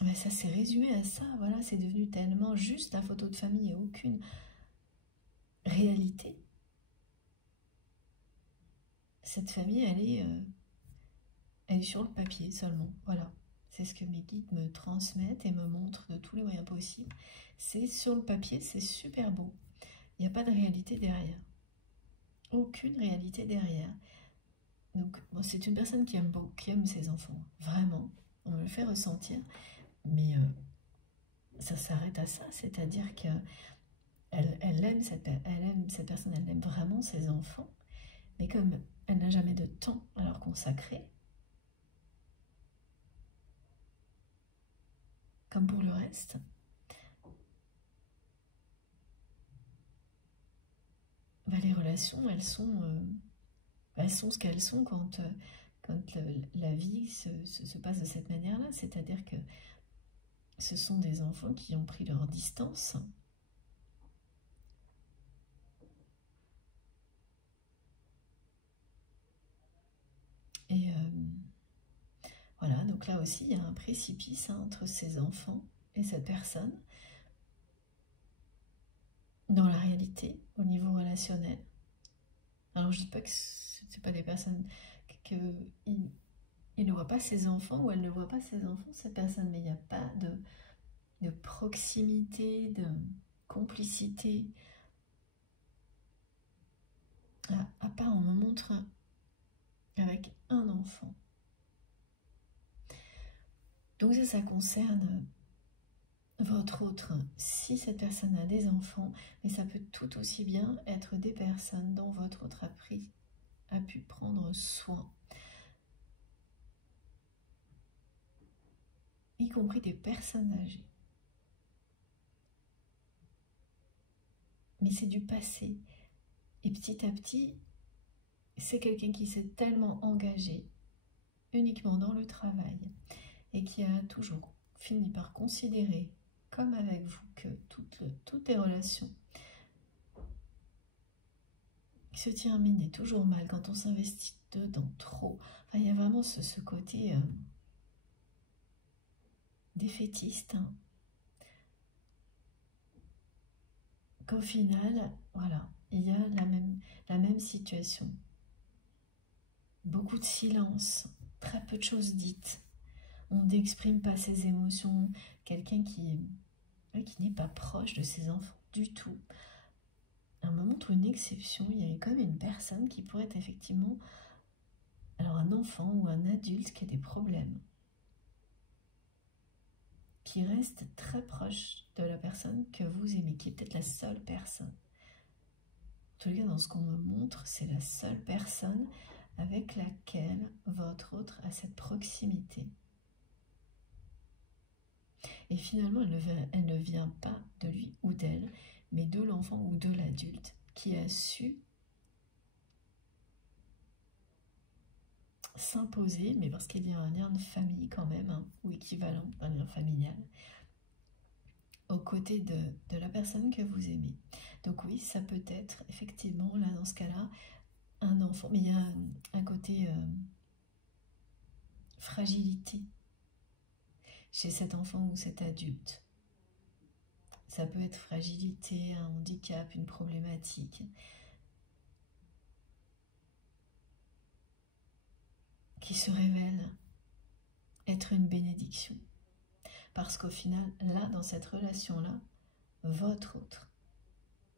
Mais ça s'est résumé à ça, voilà, c'est devenu tellement juste la photo de famille et aucune réalité. Cette famille, elle est sur le papier seulement, voilà. C'est ce que mes guides me transmettent et me montrent de tous les moyens possibles. C'est sur le papier, c'est super beau. Il n'y a pas de réalité derrière. Aucune réalité derrière. Donc, bon, c'est une personne qui aime ses enfants, vraiment. On me le fait ressentir. Mais ça s'arrête à ça, c'est-à-dire que elle aime cette personne, elle aime vraiment ses enfants. Mais comme elle n'a jamais de temps à leur consacrer, comme pour le reste, bah, les relations, elles sont ce qu'elles sont quand la vie se passe de cette manière-là. C'est-à-dire que ce sont des enfants qui ont pris leur distance. Et voilà, donc là aussi, il y a un précipice entre ces enfants et cette personne. Dans la réalité, au niveau relationnel. Alors je dis pas que c'est pas des personnes il ne voit pas ses enfants ou elle ne voit pas ses enfants, cette personne, mais il n'y a pas de proximité, de complicité. À part on me montre avec un enfant. Donc ça concerne votre autre, si cette personne a des enfants, mais ça peut tout aussi bien être des personnes dont votre autre a pu prendre soin, y compris des personnes âgées. Mais c'est du passé. Et petit à petit, c'est quelqu'un qui s'est tellement engagé uniquement dans le travail et qui a toujours fini par considérer, comme avec vous, que toutes les relations se terminent toujours mal quand on s'investit dedans trop. Enfin, il y a vraiment ce côté défaitiste, hein. Qu'au final, voilà, il y a la même situation. Beaucoup de silence, très peu de choses dites. On n'exprime pas ses émotions. Quelqu'un qui n'est pas proche de ses enfants du tout. Un moment où une exception, il y a comme une personne qui pourrait être effectivement, alors un enfant ou un adulte qui a des problèmes, qui reste très proche de la personne que vous aimez, qui est peut-être la seule personne. En tout cas, dans ce qu'on me montre, c'est la seule personne avec laquelle votre autre a cette proximité. Et finalement, elle ne vient pas de lui ou d'elle, mais de l'enfant ou de l'adulte qui a su s'imposer, mais parce qu'il y a un lien de famille quand même, hein, ou équivalent, un lien familial, aux côtés de la personne que vous aimez. Donc oui, ça peut être effectivement, là dans ce cas-là, un enfant, mais il y a un côté fragilité chez cet enfant ou cet adulte. Ça peut être fragilité, un handicap, une problématique qui se révèle être une bénédiction. Parce qu'au final, là, dans cette relation-là, votre autre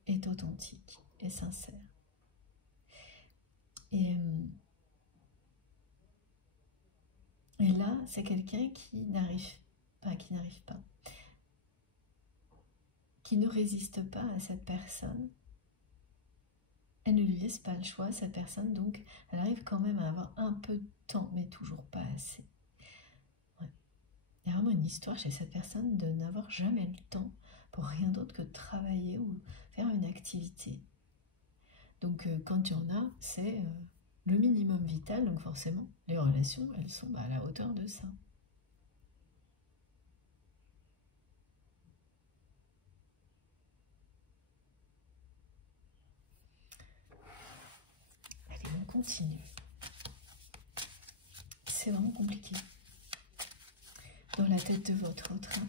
est authentique et sincère. Et là, c'est quelqu'un qui qui ne résiste pas à cette personne. Elle ne lui laisse pas le choix, cette personne, donc elle arrive quand même à avoir un peu de temps, mais toujours pas assez. Ouais. Il y a vraiment une histoire chez cette personne de n'avoir jamais le temps pour rien d'autre que de travailler ou faire une activité. Donc quand il y en a, c'est le minimum vital, donc forcément, les relations, elles sont à la hauteur de ça. Allez, on continue. C'est vraiment compliqué. Dans la tête de votre autre,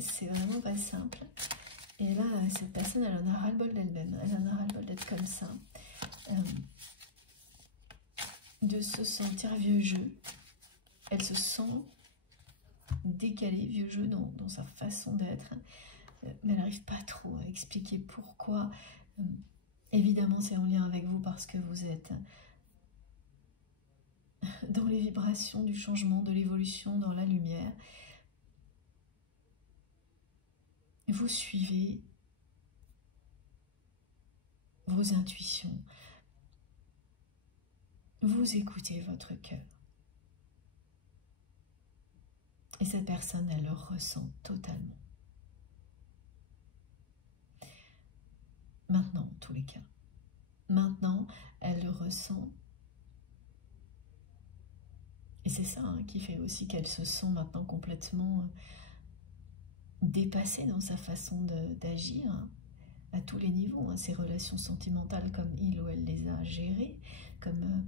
c'est vraiment pas simple. Et là, cette personne, elle en a ras-le-bol d'elle-même. Elle en a ras-le-bol d'être comme ça. De se sentir vieux jeu. Elle se sent décalée, vieux jeu dans sa façon d'être. Mais elle n'arrive pas trop à expliquer pourquoi. Évidemment, c'est en lien avec vous parce que vous êtes dans les vibrations du changement, de l'évolution, dans la lumière. Vous suivez vos intuitions. Vous écoutez votre cœur. Et cette personne, elle le ressent totalement. Maintenant, en tous les cas. Maintenant, elle le ressent. Et c'est ça qui fait aussi qu'elle se sent maintenant complètement dépassée dans sa façon d'agir à tous les niveaux. Ses relations sentimentales, comme il ou elle les a gérées, comme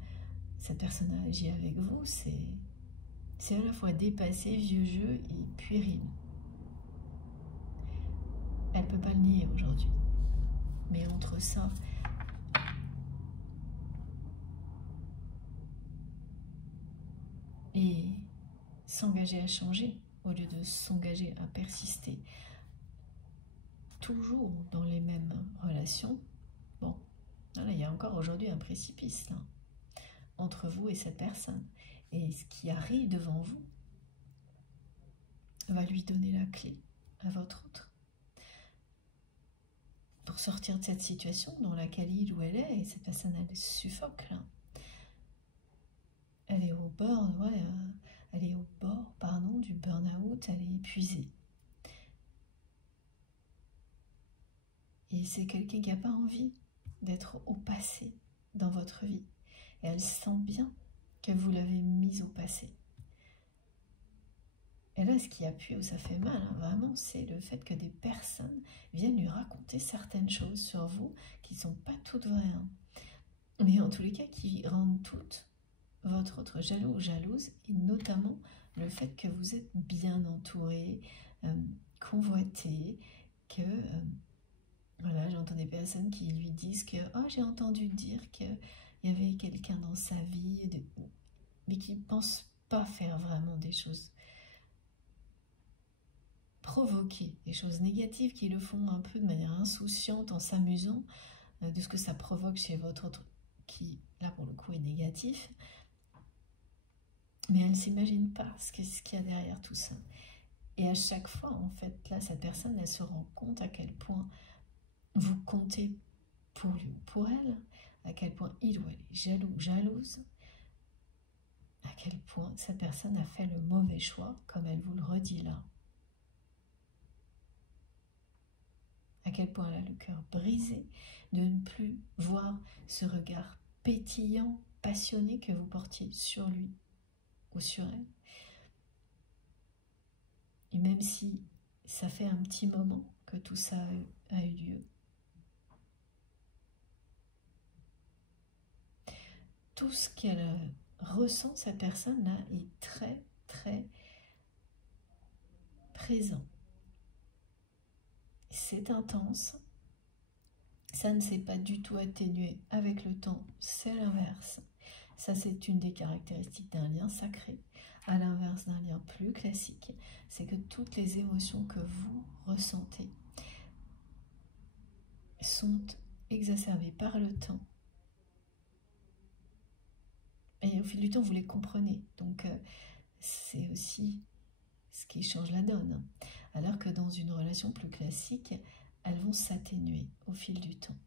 cette personne a agi avec vous, c'est à la fois dépassé, vieux jeu et puéril. Elle ne peut pas le nier aujourd'hui. Mais entre ça et s'engager à changer, au lieu de s'engager à persister toujours dans les mêmes relations, bon, là, il y a encore aujourd'hui un précipice là, entre vous et cette personne. Et ce qui arrive devant vous va lui donner la clé à votre autre pour sortir de cette situation dans laquelle il ou elle est, et cette personne, elle suffoque là. Elle est au bord, elle est au bord, pardon, du burn-out, elle est épuisée. Et c'est quelqu'un qui n'a pas envie d'être au passé dans votre vie. Et elle sent bien que vous l'avez mise au passé. Et là, ce qui appuie où ça fait mal, vraiment, c'est le fait que des personnes viennent lui raconter certaines choses sur vous qui ne sont pas toutes vraies. Mais en tous les cas, qui rendent toutes votre autre jaloux ou jalouse, et notamment le fait que vous êtes bien entouré, convoité, que... voilà, j'entends des personnes qui lui disent que « Oh, j'ai entendu dire qu'il y avait quelqu'un dans sa vie, mais qui ne pense pas faire vraiment des choses provoquer, des choses négatives qui le font un peu de manière insouciante, en s'amusant de ce que ça provoque chez votre autre, qui, là, pour le coup, est négatif. Mais elle ne s'imagine pas ce qu'il y a derrière tout ça. Et à chaque fois, en fait, là, cette personne, elle se rend compte à quel point vous comptez pour lui ou pour elle, à quel point il ou elle est jaloux ou jalouse, à quel point cette personne a fait le mauvais choix, comme elle vous le redit là. À quel point elle a le cœur brisé de ne plus voir ce regard pétillant, passionné que vous portiez sur lui ou sur elle. Et même si ça fait un petit moment que tout ça a eu lieu, tout ce qu'elle ressent, cette personne-là, est très, très présent. c'est intense, ça ne s'est pas du tout atténué avec le temps, c'est l'inverse. Ça, c'est une des caractéristiques d'un lien sacré. À l'inverse d'un lien plus classique, c'est que toutes les émotions que vous ressentez sont exacerbées par le temps. Et au fil du temps, vous les comprenez. Donc, c'est aussi ce qui change la donne. Alors que dans une relation plus classique, elles vont s'atténuer au fil du temps.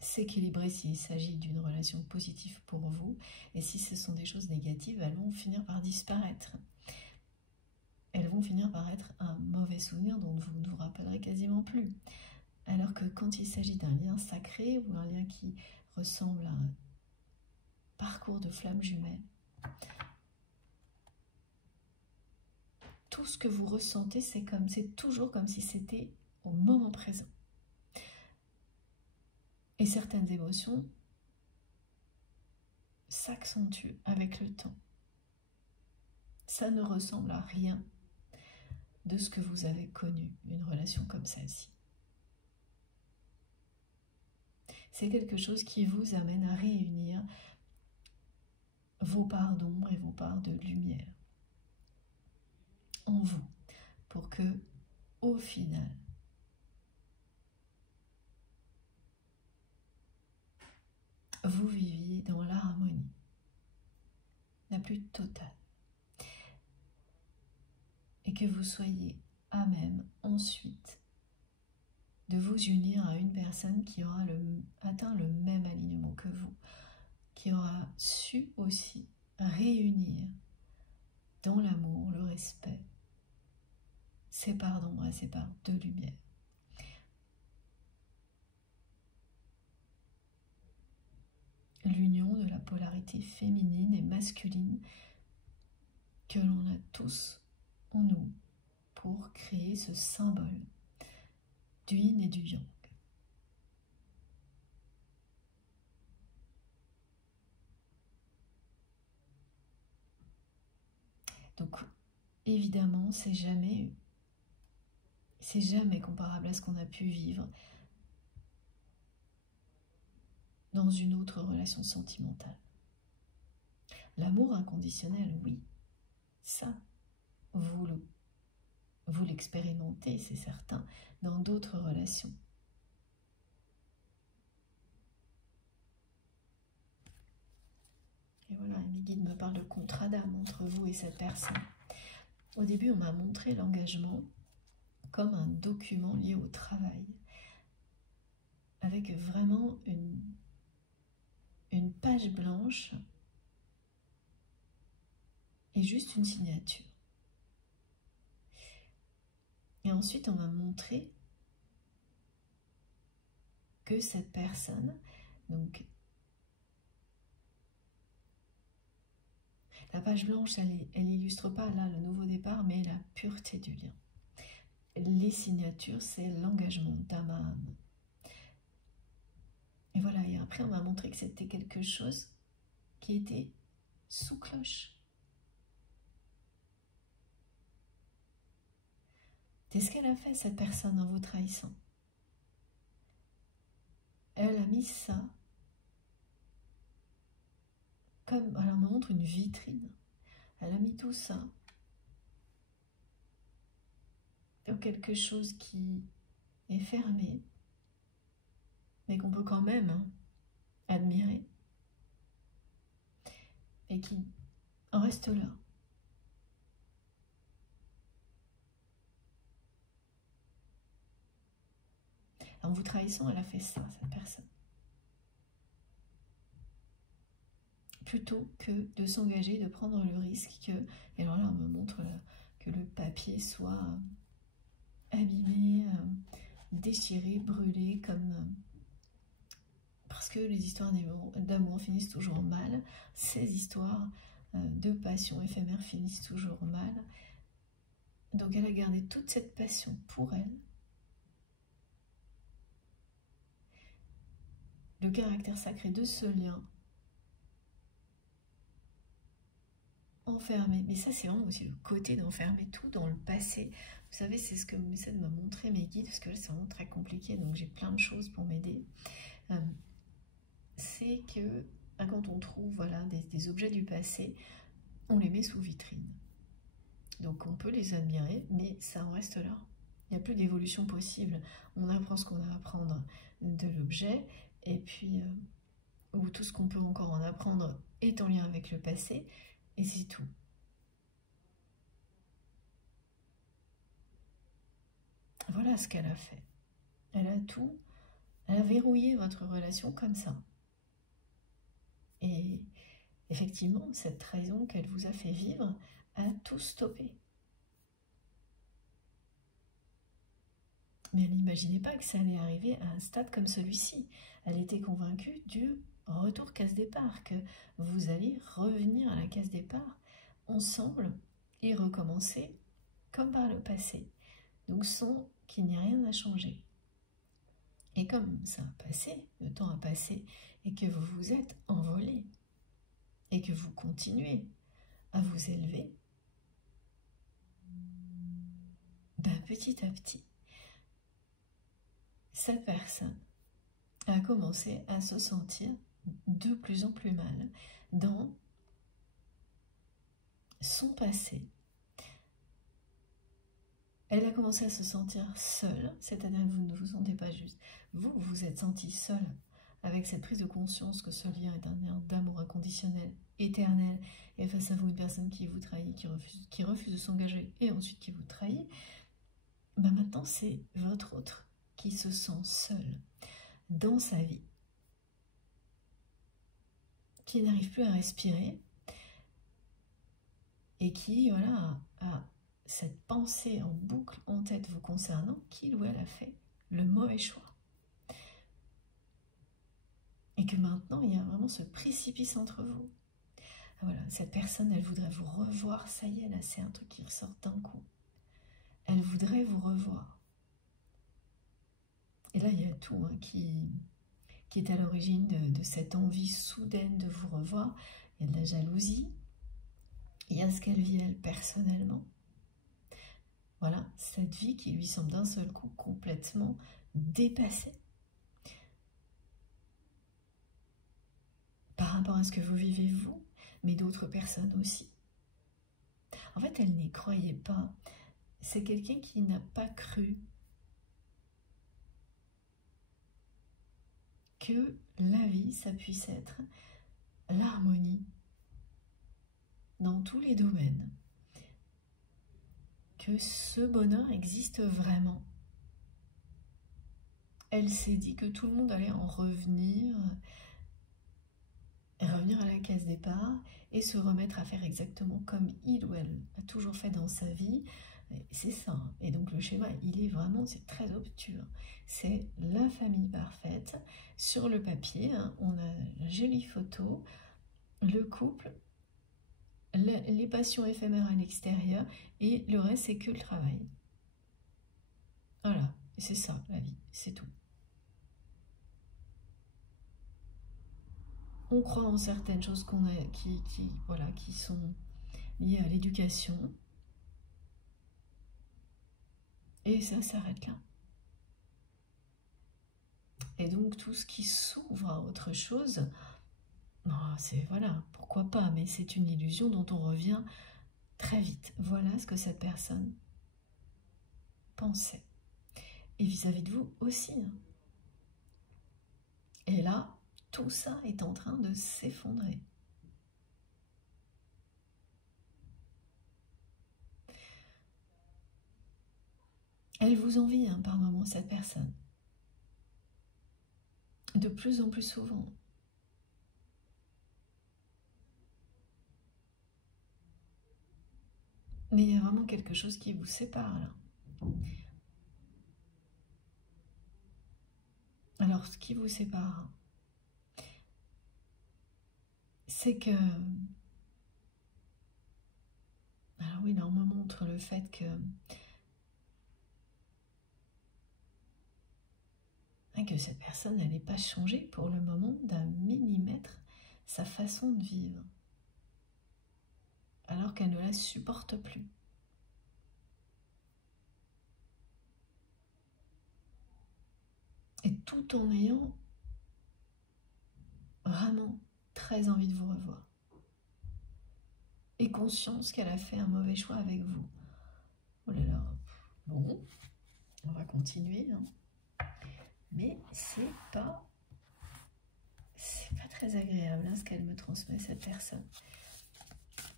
S'équilibrer s'il s'agit d'une relation positive pour vous, et si ce sont des choses négatives, elles vont finir par disparaître. Elles vont finir par être un mauvais souvenir dont vous ne vous rappellerez quasiment plus. Alors que quand il s'agit d'un lien sacré ou un lien qui ressemble à un parcours de flammes jumelles, tout ce que vous ressentez, c'est toujours comme si c'était au moment présent. Et certaines émotions s'accentuent avec le temps. Ça ne ressemble à rien de ce que vous avez connu, une relation comme celle-ci. C'est quelque chose qui vous amène à réunir vos parts d'ombre et vos parts de lumière en vous, pour que, au final, vous viviez dans l'harmonie la plus totale et que vous soyez à même ensuite de vous unir à une personne qui aura atteint le même alignement que vous, qui aura su aussi réunir dans l'amour, le respect, ses parts d'ombre et ses parts de lumière. L'union de la polarité féminine et masculine que l'on a tous en nous pour créer ce symbole du yin et du yang. Donc évidemment, c'est jamais comparable à ce qu'on a pu vivre dans une autre relation sentimentale. L'amour inconditionnel, oui, ça, vous l'expérimentez, c'est certain, dans d'autres relations. Et voilà, mes guides me parlent de contrat d'âme entre vous et cette personne. Au début, on m'a montré l'engagement comme un document lié au travail, avec vraiment une page blanche et juste une signature. Et ensuite, on m'a montré que cette personne, donc la page blanche, elle illustre pas là le nouveau départ, mais la pureté du lien. Les signatures, c'est l'engagement d'âme à âme. Et voilà, et après on m'a montré que c'était quelque chose qui était sous cloche. Qu'est-ce qu'elle a fait, cette personne, en vous trahissant? Elle a mis ça comme, elle me montre une vitrine. Elle a mis tout ça dans quelque chose qui est fermé, mais qu'on peut quand même admirer, et qui en reste là. En vous trahissant, elle a fait ça, cette personne. Plutôt que de s'engager, de prendre le risque que, et alors là on me montre que le papier soit abîmé, déchiré, brûlé, comme parce que les histoires d'amour finissent toujours mal, ces histoires de passion éphémère finissent toujours mal. Donc elle a gardé toute cette passion pour elle. Le caractère sacré de ce lien enfermer. Mais ça, c'est vraiment aussi le côté d'enfermer tout dans le passé. Vous savez, c'est ce que essaient de me montrer mes guides, parce que là, c'est vraiment très compliqué, donc j'ai plein de choses pour m'aider. C'est que quand on trouve voilà, des objets du passé, on les met sous vitrine. Donc on peut les admirer, mais ça en reste là. Il n'y a plus d'évolution possible. On apprend ce qu'on a à apprendre de l'objet, et puis ou tout ce qu'on peut encore en apprendre est en lien avec le passé, et c'est tout. Voilà ce qu'elle a fait. Elle a tout, elle a verrouillé votre relation comme ça. Et effectivement, cette trahison qu'elle vous a fait vivre a tout stoppé. Mais elle n'imaginait pas que ça allait arriver à un stade comme celui-ci. Elle était convaincue du retour case départ, que vous alliez revenir à la case départ ensemble et recommencer comme par le passé. Donc sans qu'il n'y ait rien à changer. Et comme ça a passé, le temps a passé, et que vous vous êtes envolé, et que vous continuez à vous élever, ben petit à petit, cette personne a commencé à se sentir de plus en plus mal dans son passé. Elle a commencé à se sentir seule, c'est-à-dire que vous ne vous sentez pas juste. Vous vous êtes senti seul avec cette prise de conscience que ce lien est un lien d'amour inconditionnel, éternel, et face à vous une personne qui vous trahit, qui refuse de s'engager et ensuite qui vous trahit. Ben maintenant c'est votre autre qui se sent seul dans sa vie, qui n'arrive plus à respirer et qui voilà, a cette pensée en boucle en tête vous concernant qu'il ou elle a fait le mauvais choix. Et que maintenant, il y a vraiment ce précipice entre vous. Voilà, cette personne, elle voudrait vous revoir, ça y est, là, c'est un truc qui ressort d'un coup. Elle voudrait vous revoir. Et là, il y a tout hein, qui est à l'origine de cette envie soudaine de vous revoir. Il y a de la jalousie, il y a ce qu'elle vit elle personnellement. Voilà, cette vie qui lui semble d'un seul coup complètement dépassée par rapport à ce que vous vivez vous, mais d'autres personnes aussi. En fait, elle n'y croyait pas. C'est quelqu'un qui n'a pas cru que la vie, ça puisse être l'harmonie dans tous les domaines. Que ce bonheur existe vraiment. Elle s'est dit que tout le monde allait en revenir à la case départ et se remettre à faire exactement comme il ou elle a toujours fait dans sa vie. C'est ça. Et donc le schéma, il est vraiment, c'est très obtus. C'est la famille parfaite. Sur le papier, hein, on a une jolie photo, le couple, les passions éphémères à l'extérieur et le reste, c'est que le travail. Voilà, c'est ça la vie, c'est tout. On croit en certaines choses qui sont liées à l'éducation. Et ça s'arrête là. Et donc tout ce qui s'ouvre à autre chose, c'est voilà, pourquoi pas, mais c'est une illusion dont on revient très vite. Voilà ce que cette personne pensait. Et vis-à-vis de vous aussi. Et là, tout ça est en train de s'effondrer. Elle vous envie hein, par moments, cette personne. De plus en plus souvent. Mais il y a vraiment quelque chose qui vous sépare là. Alors, ce qui vous sépare, c'est que... Alors oui, là, on me montre le fait que... cette personne n'allait pas changer pour le moment d'un millimètre sa façon de vivre. alors qu'elle ne la supporte plus. Et tout en ayant vraiment très envie de vous revoir. Et conscience qu'elle a fait un mauvais choix avec vous. Oh là là. Bon, on va continuer. Hein. Mais c'est pas très agréable hein, ce qu'elle me transmet, cette personne.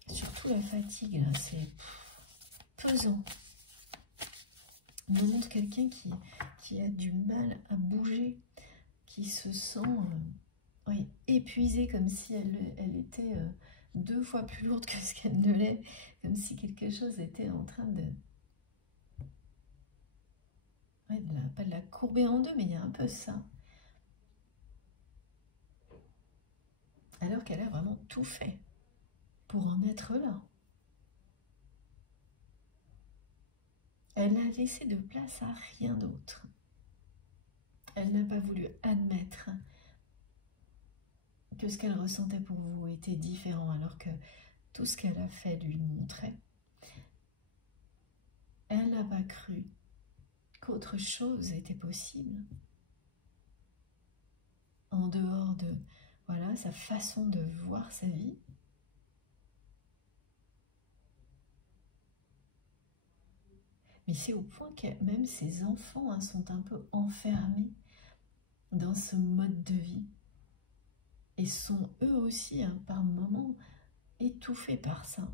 Surtout la fatigue, c'est pesant. On me montre quelqu'un qui a du mal à bouger, qui se sent oui, épuisée, comme si elle était 2 fois plus lourde que ce qu'elle ne l'est, comme si quelque chose était en train de... Ouais, pas de la courber en deux, mais il y a un peu ça. Alors qu'elle a vraiment tout fait pour en être là. Elle n'a laissé de place à rien d'autre. Elle n'a pas voulu admettre que ce qu'elle ressentait pour vous était différent, alors que tout ce qu'elle a fait lui montrait. Elle n'a pas cru qu'autre chose était possible, en dehors de voilà, sa façon de voir sa vie. Mais c'est au point que même ses enfants hein, sont un peu enfermés dans ce mode de vie. Et sont eux aussi, hein, par moments, étouffés par ça.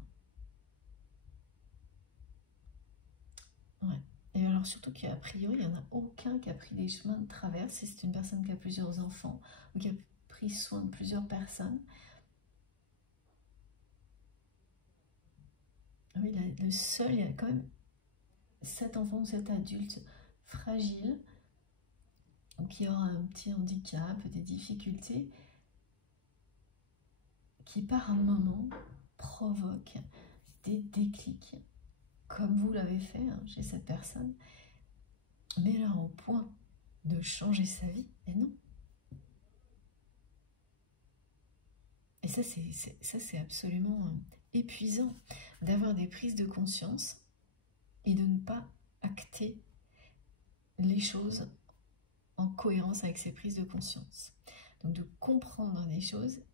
Ouais. Et alors surtout qu'a priori, il n'y en a aucun qui a pris des chemins de traverse. Et c'est une personne qui a plusieurs enfants, ou qui a pris soin de plusieurs personnes. Oui, le seul, il y a quand même 7 enfants ou 7 adultes fragiles, qui aura un petit handicap, des difficultés, qui par un moment provoquent des déclics, comme vous l'avez fait hein, chez cette personne, mais là au point de changer sa vie, et non. Et ça c'est absolument épuisant d'avoir des prises de conscience et de ne pas acter les choses en cohérence avec ces prises de conscience. Donc de comprendre des choses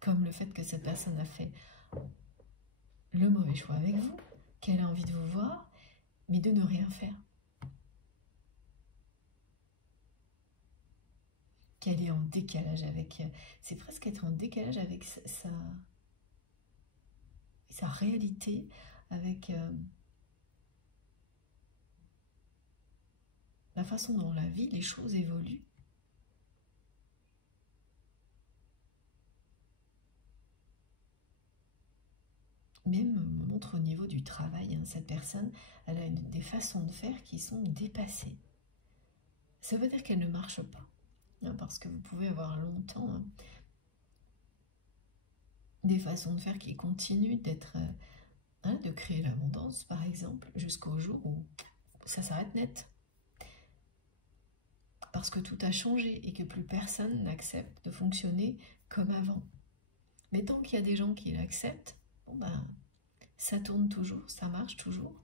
comme le fait que cette personne a fait le mauvais choix avec vous, qu'elle a envie de vous voir, mais de ne rien faire. Qu'elle est en décalage avec... C'est presque être en décalage avec sa réalité, avec la façon dont la vie, les choses évoluent. Même me montre au niveau du travail, hein, cette personne, elle a des façons de faire qui sont dépassées. Ça veut dire qu'elle ne marche pas, hein, parce que vous pouvez avoir longtemps hein, des façons de faire qui continuent d'être, hein, de créer l'abondance par exemple, jusqu'au jour où ça s'arrête net. Parce que tout a changé et que plus personne n'accepte de fonctionner comme avant. Mais tant qu'il y a des gens qui l'acceptent, bon ben, ça tourne toujours, ça marche toujours.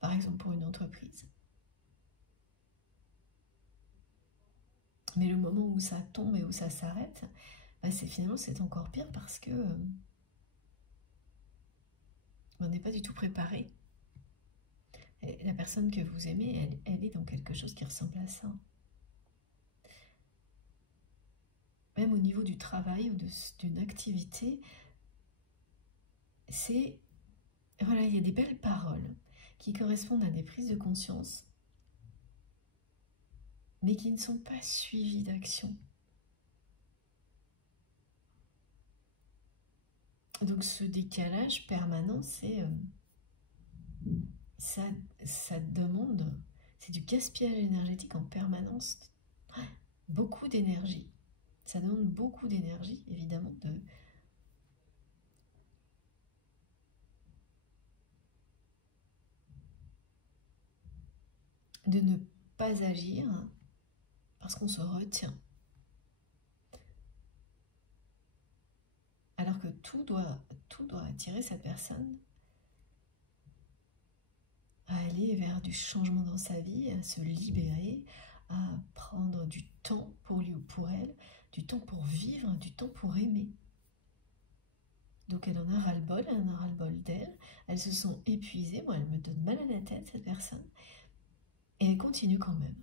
Par exemple pour une entreprise. Mais le moment où ça tombe et où ça s'arrête, ben finalement c'est encore pire parce que on n'est pas du tout préparé. Et la personne que vous aimez, elle est dans quelque chose qui ressemble à ça. Même au niveau du travail ou d'une activité, c'est... Voilà, il y a des belles paroles qui correspondent à des prises de conscience, mais qui ne sont pas suivies d'action. Donc ce décalage permanent, c'est... ça demande... C'est du gaspillage énergétique en permanence. Beaucoup d'énergie. Ça demande beaucoup d'énergie, évidemment, de ne pas agir parce qu'on se retient. Alors que tout doit attirer cette personne à aller vers du changement dans sa vie, à se libérer, à prendre du temps pour lui ou pour elle, du temps pour vivre, du temps pour aimer. Donc elle en a ras-le-bol, elle en a ras-le-bol d'elle, elles se sont épuisées, moi elle me donne mal à la tête cette personne, et elle continue quand même.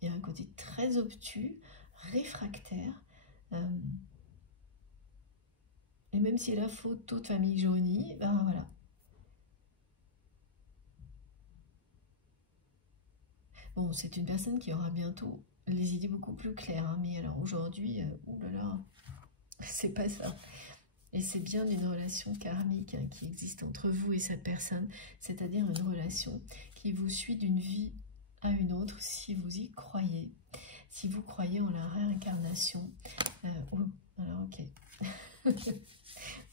Il y a un côté très obtus, réfractaire, et même si la photo de famille jaunie, ben voilà. Bon, c'est une personne qui aura bientôt les idées beaucoup plus claires, hein, mais alors aujourd'hui, oulala, c'est pas ça. Et c'est bien une relation karmique hein, qui existe entre vous et cette personne, c'est-à-dire une relation qui vous suit d'une vie à une autre si vous y croyez. Si vous croyez en la réincarnation. Alors ok.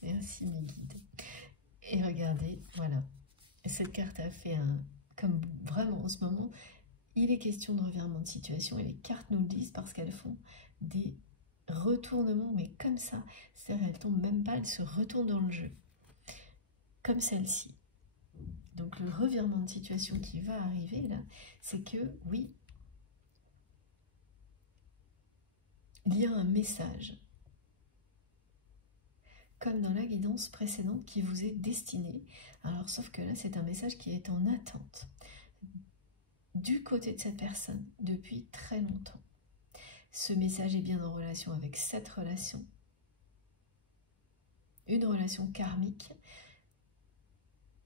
Merci mes guides. Et regardez, voilà. Cette carte a fait un... Comme vraiment en ce moment, il est question de revirement de situation et les cartes nous le disent parce qu'elles font des retournements, mais comme ça. C'est-à-dire elles tombent même pas, elles se retournent dans le jeu. Comme celle-ci. Donc le revirement de situation qui va arriver là, c'est que oui, il y a un message, comme dans la guidance précédente, qui vous est destiné. Alors sauf que là, c'est un message qui est en attente du côté de cette personne depuis très longtemps. Ce message est bien en relation avec cette relation, une relation karmique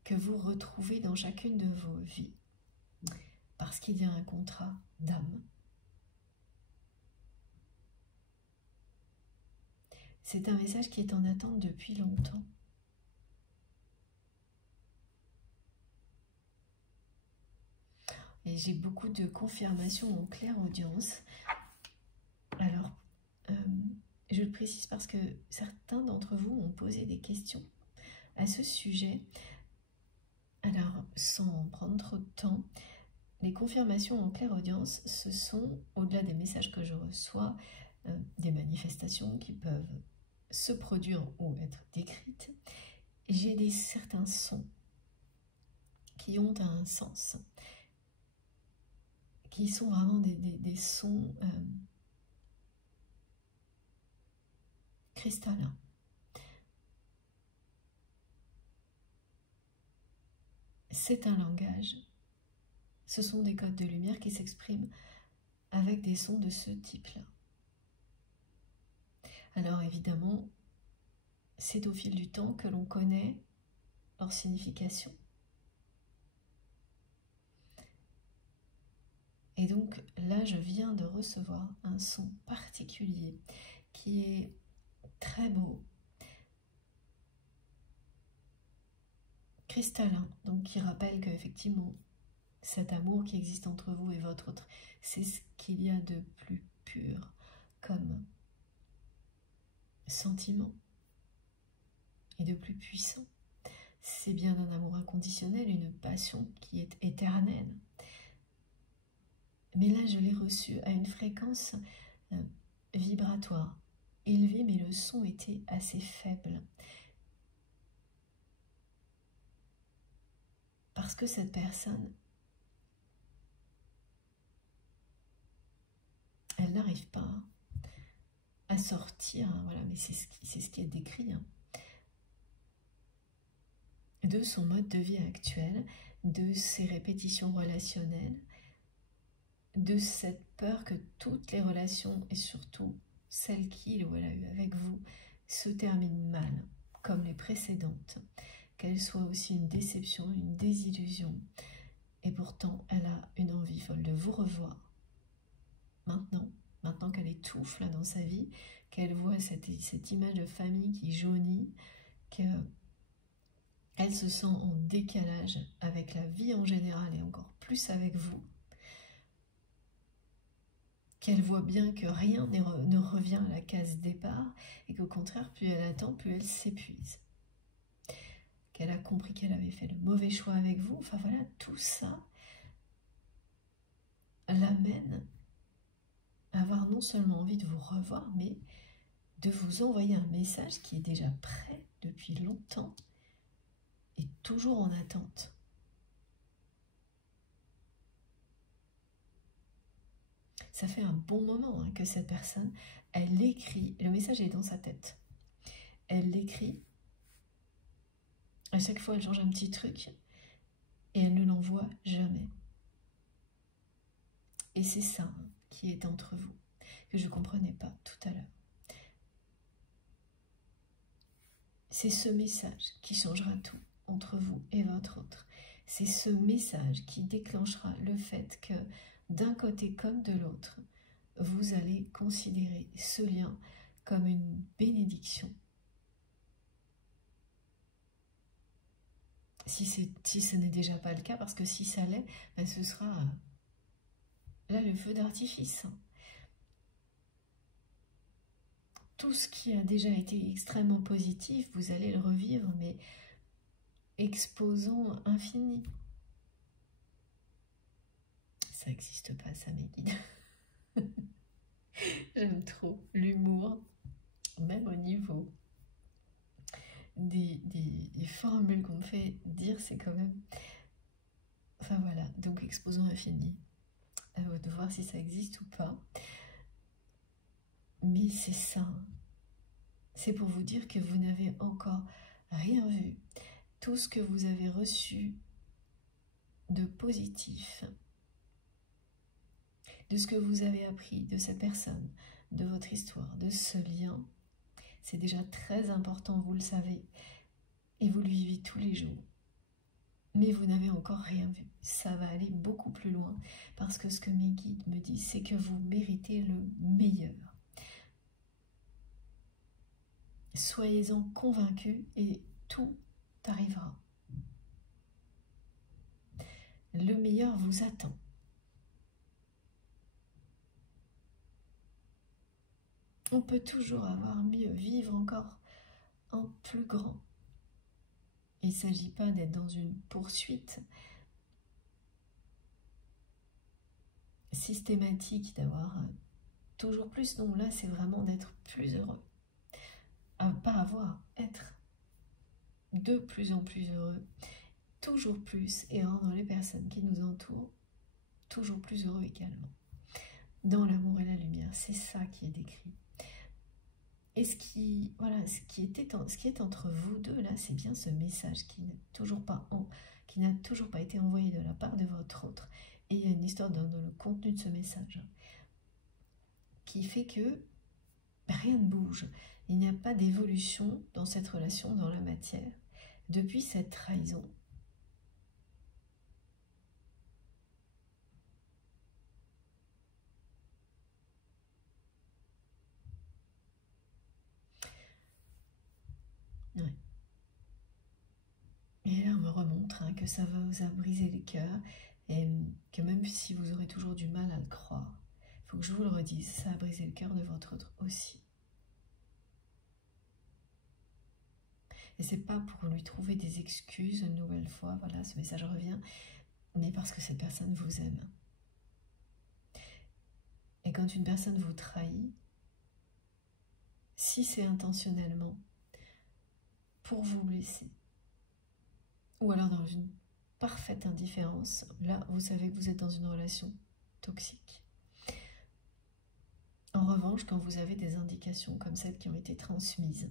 que vous retrouvez dans chacune de vos vies, parce qu'il y a un contrat d'âme. C'est un message qui est en attente depuis longtemps. Et j'ai beaucoup de confirmations en clairaudience. Alors, je le précise parce que certains d'entre vous ont posé des questions à ce sujet. Alors, sans prendre trop de temps, les confirmations en clairaudience, ce sont, au-delà des messages que je reçois, des manifestations qui peuvent se produire ou être décrites. J'ai certains sons qui ont un sens, qui sont vraiment des sons cristallins. C'est un langage. Ce sont des codes de lumière qui s'expriment avec des sons de ce type-là. Alors évidemment, c'est au fil du temps que l'on connaît leur signification. Et donc là, je viens de recevoir un son particulier qui est très beau, cristallin, donc qui rappelle qu'effectivement, cet amour qui existe entre vous et votre autre, c'est ce qu'il y a de plus pur comme sentiment et de plus puissant. C'est bien un amour inconditionnel, une passion qui est éternelle. Mais là, je l'ai reçu à une fréquence vibratoire élevée, mais le son était assez faible. Parce que cette personne, elle n'arrive pas à sortir, hein, voilà, mais c'est ce qui est décrit, hein, de son mode de vie actuel, de ses répétitions relationnelles, de cette peur que toutes les relations, et surtout celles qu'il ou elle a eues avec vous, se terminent mal, comme les précédentes, qu'elles soient aussi une déception, une désillusion. Et pourtant, elle a une envie folle de vous revoir. Maintenant qu'elle étouffe là dans sa vie, qu'elle voit cette image de famille qui jaunit, qu'elle se sent en décalage avec la vie en général et encore plus avec vous, qu'elle voit bien que rien ne revient à la case départ et qu'au contraire, plus elle attend, plus elle s'épuise. Qu'elle a compris qu'elle avait fait le mauvais choix avec vous. Enfin voilà, tout ça l'amène à avoir non seulement envie de vous revoir, mais de vous envoyer un message qui est déjà prêt depuis longtemps et toujours en attente. Ça fait un bon moment que cette personne, elle écrit, le message est dans sa tête. Elle l'écrit, à chaque fois elle change un petit truc et elle ne l'envoie jamais. Et c'est ça qui est entre vous, que je ne comprenais pas tout à l'heure. C'est ce message qui changera tout entre vous et votre autre. C'est ce message qui déclenchera le fait que d'un côté comme de l'autre, vous allez considérer ce lien comme une bénédiction. Si ce n'est déjà pas le cas, parce que si ça l'est, ben ce sera là le feu d'artifice. Tout ce qui a déjà été extrêmement positif, vous allez le revivre, mais exposant infini. Ça n'existe pas, ça, mes guides. J'aime trop l'humour, même au niveau des formules qu'on me fait dire, c'est quand même... Enfin voilà, donc exposant infini. À vous de voir si ça existe ou pas. Mais c'est ça. C'est pour vous dire que vous n'avez encore rien vu. Tout ce que vous avez reçu de positif, de ce que vous avez appris de cette personne, de votre histoire, de ce lien, c'est déjà très important, vous le savez, et vous le vivez tous les jours. Mais vous n'avez encore rien vu. Ça va aller beaucoup plus loin, parce que ce que mes guides me disent, c'est que vous méritez le meilleur. Soyez-en convaincus et tout arrivera. Le meilleur vous attend. On peut toujours avoir mieux, vivre encore en plus grand. Il ne s'agit pas d'être dans une poursuite systématique, d'avoir toujours plus. Non, là, c'est vraiment d'être plus heureux. Pas avoir, être de plus en plus heureux, toujours plus, et rendre les personnes qui nous entourent toujours plus heureux également. Dans l'amour et la lumière, c'est ça qui est décrit. Et ce qui est entre vous deux, là, c'est bien ce message qui n'a toujours pas été envoyé de la part de votre autre. Et il y a une histoire dans le contenu de ce message qui fait que rien ne bouge. Il n'y a pas d'évolution dans cette relation, dans la matière, depuis cette trahison. Ouais. Et là, on me remontre que ça vous a brisé le cœur et que même si vous aurez toujours du mal à le croire, il faut que je vous le redise, ça a brisé le cœur de votre autre aussi. Et c'est pas pour lui trouver des excuses une nouvelle fois, voilà, ce message revient, mais parce que cette personne vous aime. Et quand une personne vous trahit, si c'est intentionnellement pour vous blesser, ou alors dans une parfaite indifférence, là, vous savez que vous êtes dans une relation toxique. En revanche, quand vous avez des indications comme celles qui ont été transmises,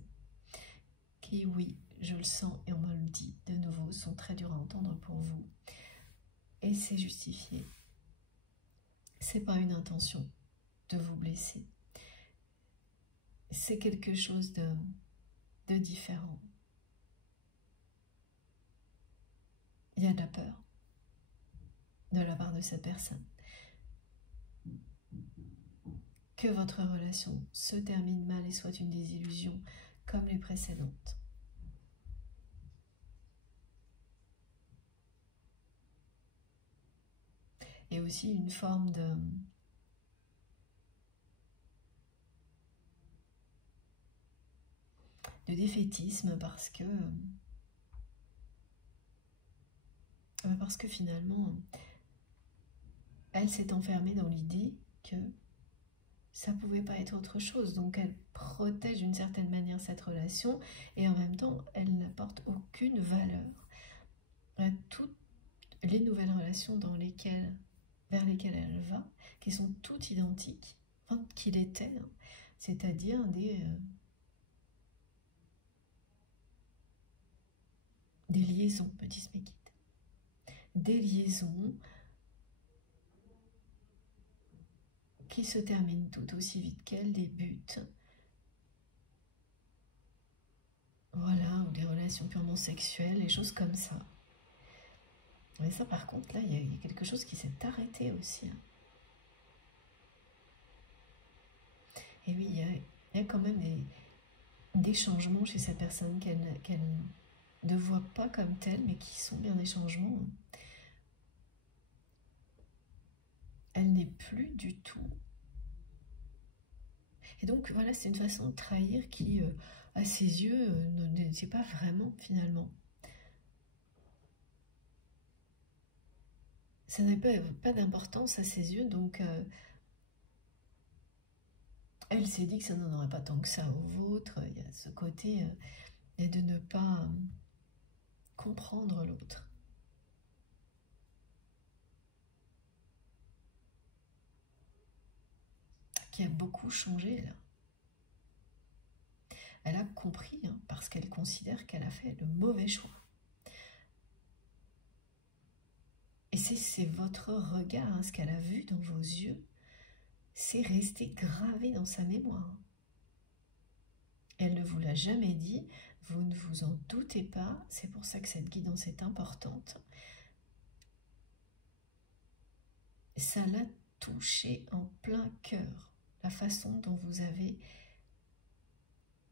qui, oui, je le sens et on me le dit de nouveau, sont très dures à entendre pour vous, et c'est justifié. C'est pas une intention de vous blesser. C'est quelque chose de différent. Il y a de la peur de la part de cette personne. Que votre relation se termine mal et soit une désillusion comme les précédentes. Et aussi une forme de défaitisme parce que finalement elle s'est enfermée dans l'idée que ça pouvait pas être autre chose. Donc elle protège d'une certaine manière cette relation et en même temps, elle n'apporte aucune valeur à toutes les nouvelles relations vers lesquelles elle va, qui sont toutes identiques, enfin, qu'il était, hein, c'est-à-dire des liaisons, me disent mes guides. Des liaisons qui se terminent tout aussi vite qu'elles débutent. Voilà, ou des relations purement sexuelles, des choses comme ça. Mais ça, par contre, là, il y a quelque chose qui s'est arrêté aussi. Hein. Et oui, il y a quand même des changements chez cette personne qu'elle ne voit pas comme tels, mais qui sont bien des changements. Elle n'est plus du tout. Et donc, voilà, c'est une façon de trahir qui, à ses yeux, ne sait pas vraiment, finalement. Ça n'a pas d'importance à ses yeux, donc elle s'est dit que ça n'en aurait pas tant que ça au vôtre. Il y a ce côté de ne pas comprendre l'autre. Qui a beaucoup changé, là. Elle a compris, hein, parce qu'elle considère qu'elle a fait le mauvais choix. Et c'est votre regard, hein, ce qu'elle a vu dans vos yeux, c'est resté gravé dans sa mémoire. Elle ne vous l'a jamais dit, vous ne vous en doutez pas, c'est pour ça que cette guidance est importante. Ça l'a touché en plein cœur, la façon dont vous avez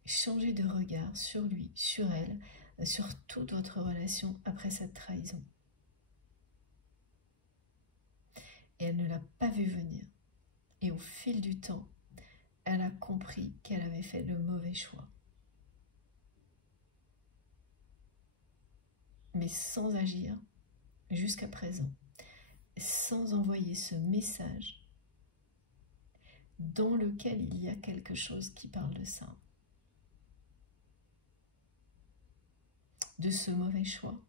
changé de regard sur lui, sur elle, sur toute votre relation après cette trahison. Et elle ne l'a pas vu venir. Et au fil du temps, elle a compris qu'elle avait fait le mauvais choix. Mais sans agir jusqu'à présent, sans envoyer ce message dans lequel il y a quelque chose qui parle de ça. De ce mauvais choix,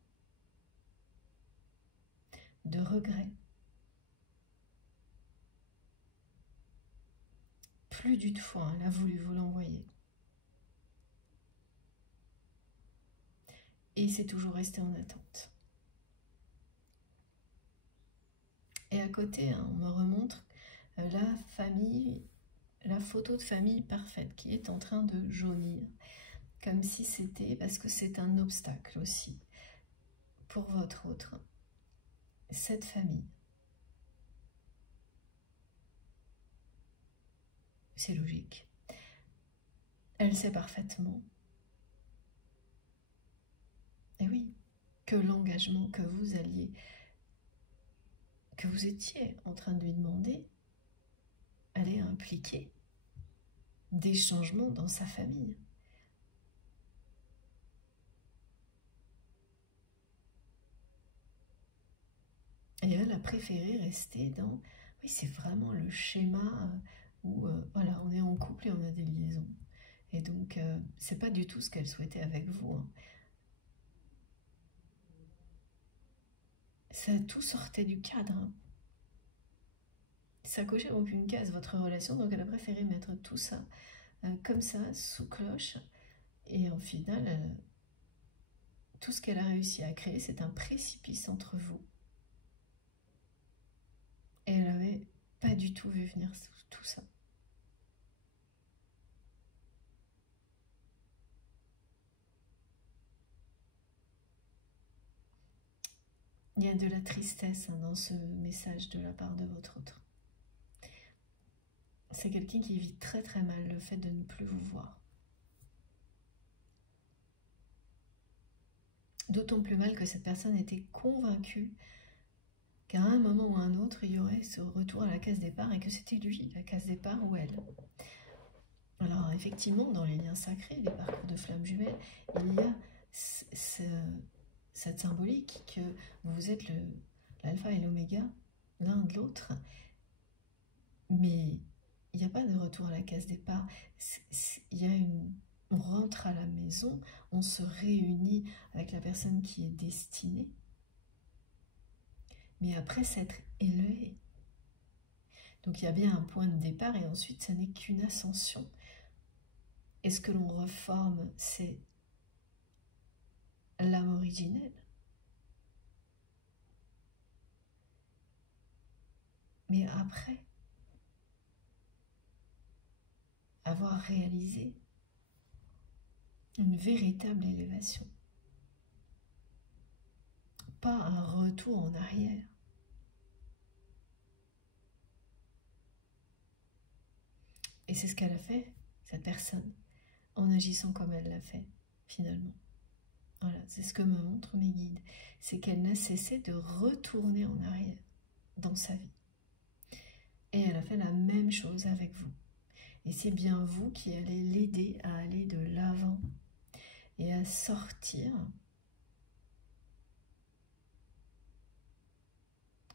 de regret. Plus d'une fois, elle a voulu vous l'envoyer. Et c'est toujours resté en attente. Et à côté, hein, on me remontre la famille, la photo de famille parfaite qui est en train de jaunir. Comme si c'était, parce que c'est un obstacle aussi pour votre autre, cette famille. C'est logique. Elle sait parfaitement. Et oui, que l'engagement que vous alliez, que vous étiez en train de lui demander, allait impliquer des changements dans sa famille. Et elle a préféré rester dans, oui, c'est vraiment le schéma où, voilà, on est en couple et on a des liaisons. Et donc, c'est pas du tout ce qu'elle souhaitait avec vous. Hein. Ça tout sortait du cadre. Hein. Ça cochait aucune case, votre relation, donc elle a préféré mettre tout ça comme ça, sous cloche. Et en final, tout ce qu'elle a réussi à créer, c'est un précipice entre vous. Et elle n'avait pas du tout vu venir tout ça. Il y a de la tristesse hein, dans ce message de la part de votre autre. C'est quelqu'un qui vit très très mal le fait de ne plus vous voir. D'autant plus mal que cette personne était convaincue qu'à un moment ou un autre, il y aurait ce retour à la case départ et que c'était lui, la case départ ou elle. Alors effectivement, dans les liens sacrés, les parcours de flammes jumelles, il y a cette symbolique que vous êtes l'alpha et l'oméga, l'un de l'autre, mais il n'y a pas de retour à la case départ. On rentre à la maison, on se réunit avec la personne qui est destinée, mais après s'être élevé. Donc il y a bien un point de départ et ensuite ça n'est qu'une ascension. Et ce que l'on reforme, c'est l'âme originelle. Mais après avoir réalisé une véritable élévation, pas un retour en arrière. Et c'est ce qu'elle a fait, cette personne, en agissant comme elle l'a fait, finalement. Voilà, c'est ce que me montrent mes guides. C'est qu'elle n'a cessé de retourner en arrière dans sa vie. Et elle a fait la même chose avec vous. Et c'est bien vous qui allez l'aider à aller de l'avant et à sortir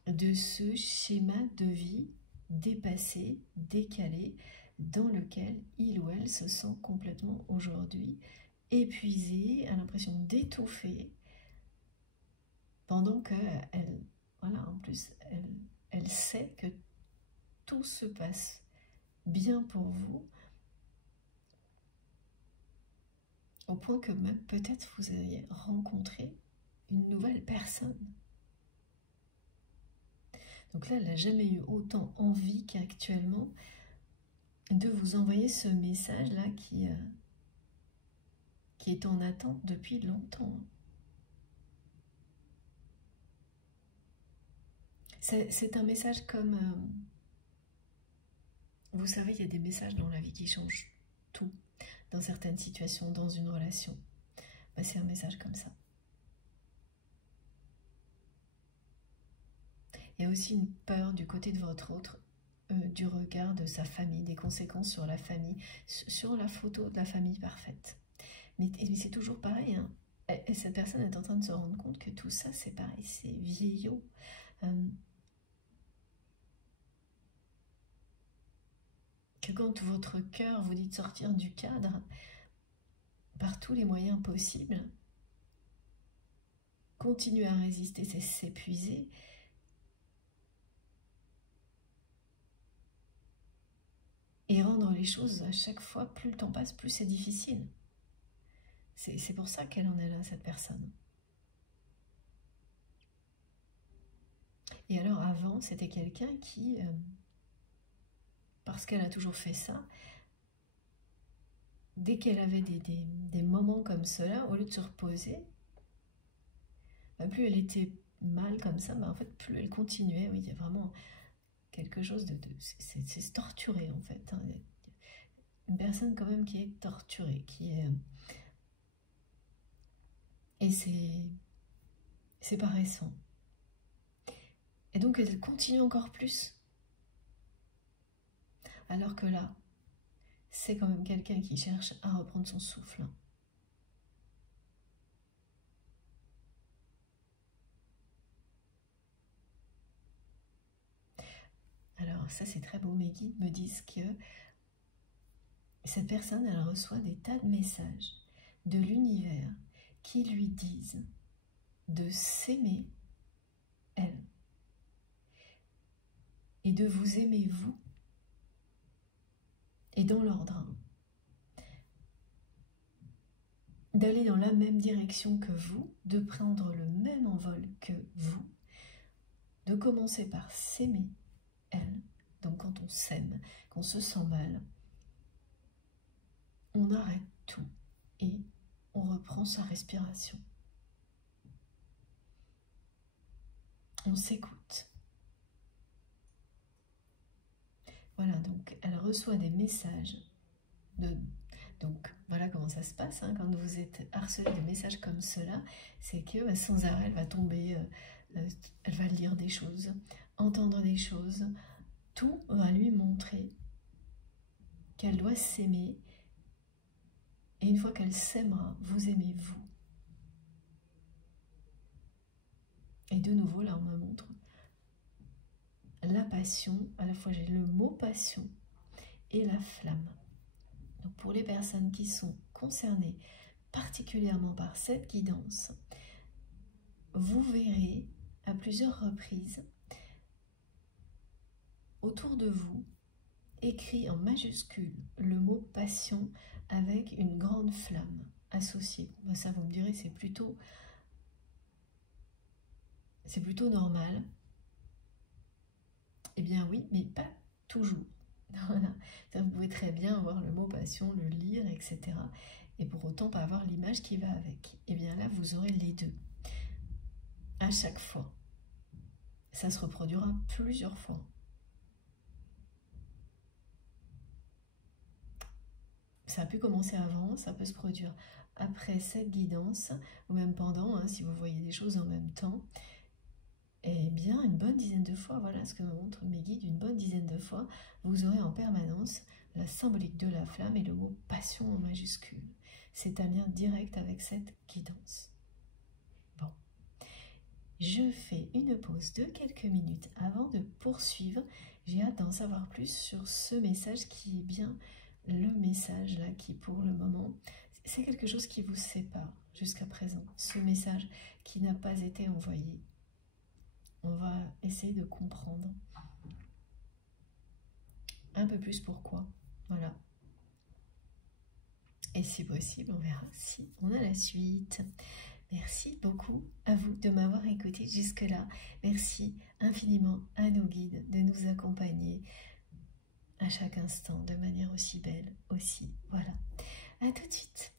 de ce schéma de vie dépassé, décalé, dans lequel il ou elle se sent complètement aujourd'hui épuisée, a l'impression d'étouffer, pendant qu'elle, voilà, en plus, elle sait que tout se passe bien pour vous, au point que même peut-être vous ayez rencontré une nouvelle personne. Donc là, elle n'a jamais eu autant envie qu'actuellement de vous envoyer ce message-là qui est en attente depuis longtemps. C'est un message comme... vous savez, il y a des messages dans la vie qui changent tout, dans certaines situations, dans une relation. Ben, c'est un message comme ça. Il y a aussi une peur du côté de votre autre, du regard de sa famille, des conséquences sur la famille, sur la photo de la famille parfaite. Mais c'est toujours pareil, hein. Et cette personne est en train de se rendre compte que tout ça, c'est pareil, c'est vieillot. Que quand votre cœur vous dit de sortir du cadre, par tous les moyens possibles, continuer à résister, c'est s'épuiser. Et rendre les choses à chaque fois, plus le temps passe, plus c'est difficile. C'est pour ça qu'elle en est là, cette personne. Et alors avant, c'était quelqu'un qui, parce qu'elle a toujours fait ça, dès qu'elle avait des moments comme cela, au lieu de se reposer, bah, plus elle était mal comme ça, bah, en fait, plus elle continuait. Oui, il y a vraiment quelque chose de c'est se torturer, en fait. Hein. Une personne quand même qui est torturée, qui est... et c'est pas récent. Et donc elle continue encore plus. Alors que là, c'est quand même quelqu'un qui cherche à reprendre son souffle. Alors ça c'est très beau, mes guides me disent que cette personne, elle reçoit des tas de messages de l'univers qui lui disent de s'aimer elle et de vous aimer vous, et dans l'ordre, hein, d'aller dans la même direction que vous, de prendre le même envol que vous, de commencer par s'aimer elle. Donc quand on s'aime, qu'on se sent mal, on arrête tout et on reprend sa respiration. On s'écoute. Voilà, donc elle reçoit des messages. Donc voilà comment ça se passe, hein, quand vous êtes harcelé de messages comme cela, c'est que sans arrêt elle va tomber, elle va lire des choses, entendre des choses, tout va lui montrer qu'elle doit s'aimer. Et une fois qu'elle s'aimera, vous aimez vous. Et de nouveau, là, on me montre la passion. À la fois, j'ai le mot passion et la flamme. Donc pour les personnes qui sont concernées particulièrement par cette guidance, vous verrez à plusieurs reprises autour de vous écrit en majuscule le mot passion avec une grande flamme associée. Ben ça, vous me direz, c'est plutôt normal. Eh bien oui, mais pas toujours. Voilà. Vous pouvez très bien avoir le mot passion, le lire, etc. Et pour autant pas avoir l'image qui va avec. Eh bien là, vous aurez les deux. À chaque fois. Ça se reproduira plusieurs fois. Ça a pu commencer avant, ça peut se produire après cette guidance, ou même pendant, hein, si vous voyez des choses en même temps. Eh bien, une bonne dizaine de fois, voilà ce que me montrent mes guides, une bonne dizaine de fois, vous aurez en permanence la symbolique de la flamme et le mot passion en majuscule. C'est un lien direct avec cette guidance. Bon, je fais une pause de quelques minutes avant de poursuivre. J'ai hâte d'en savoir plus sur ce message qui est bien le message là qui pour le moment, c'est quelque chose qui vous sépare jusqu'à présent. Ce message qui n'a pas été envoyé. On va essayer de comprendre un peu plus pourquoi. Voilà. Et si possible, on verra si on a la suite. Merci beaucoup à vous de m'avoir écouté jusque-là. Merci infiniment à nos guides de nous accompagner à chaque instant de manière aussi belle aussi. Voilà. À tout de suite.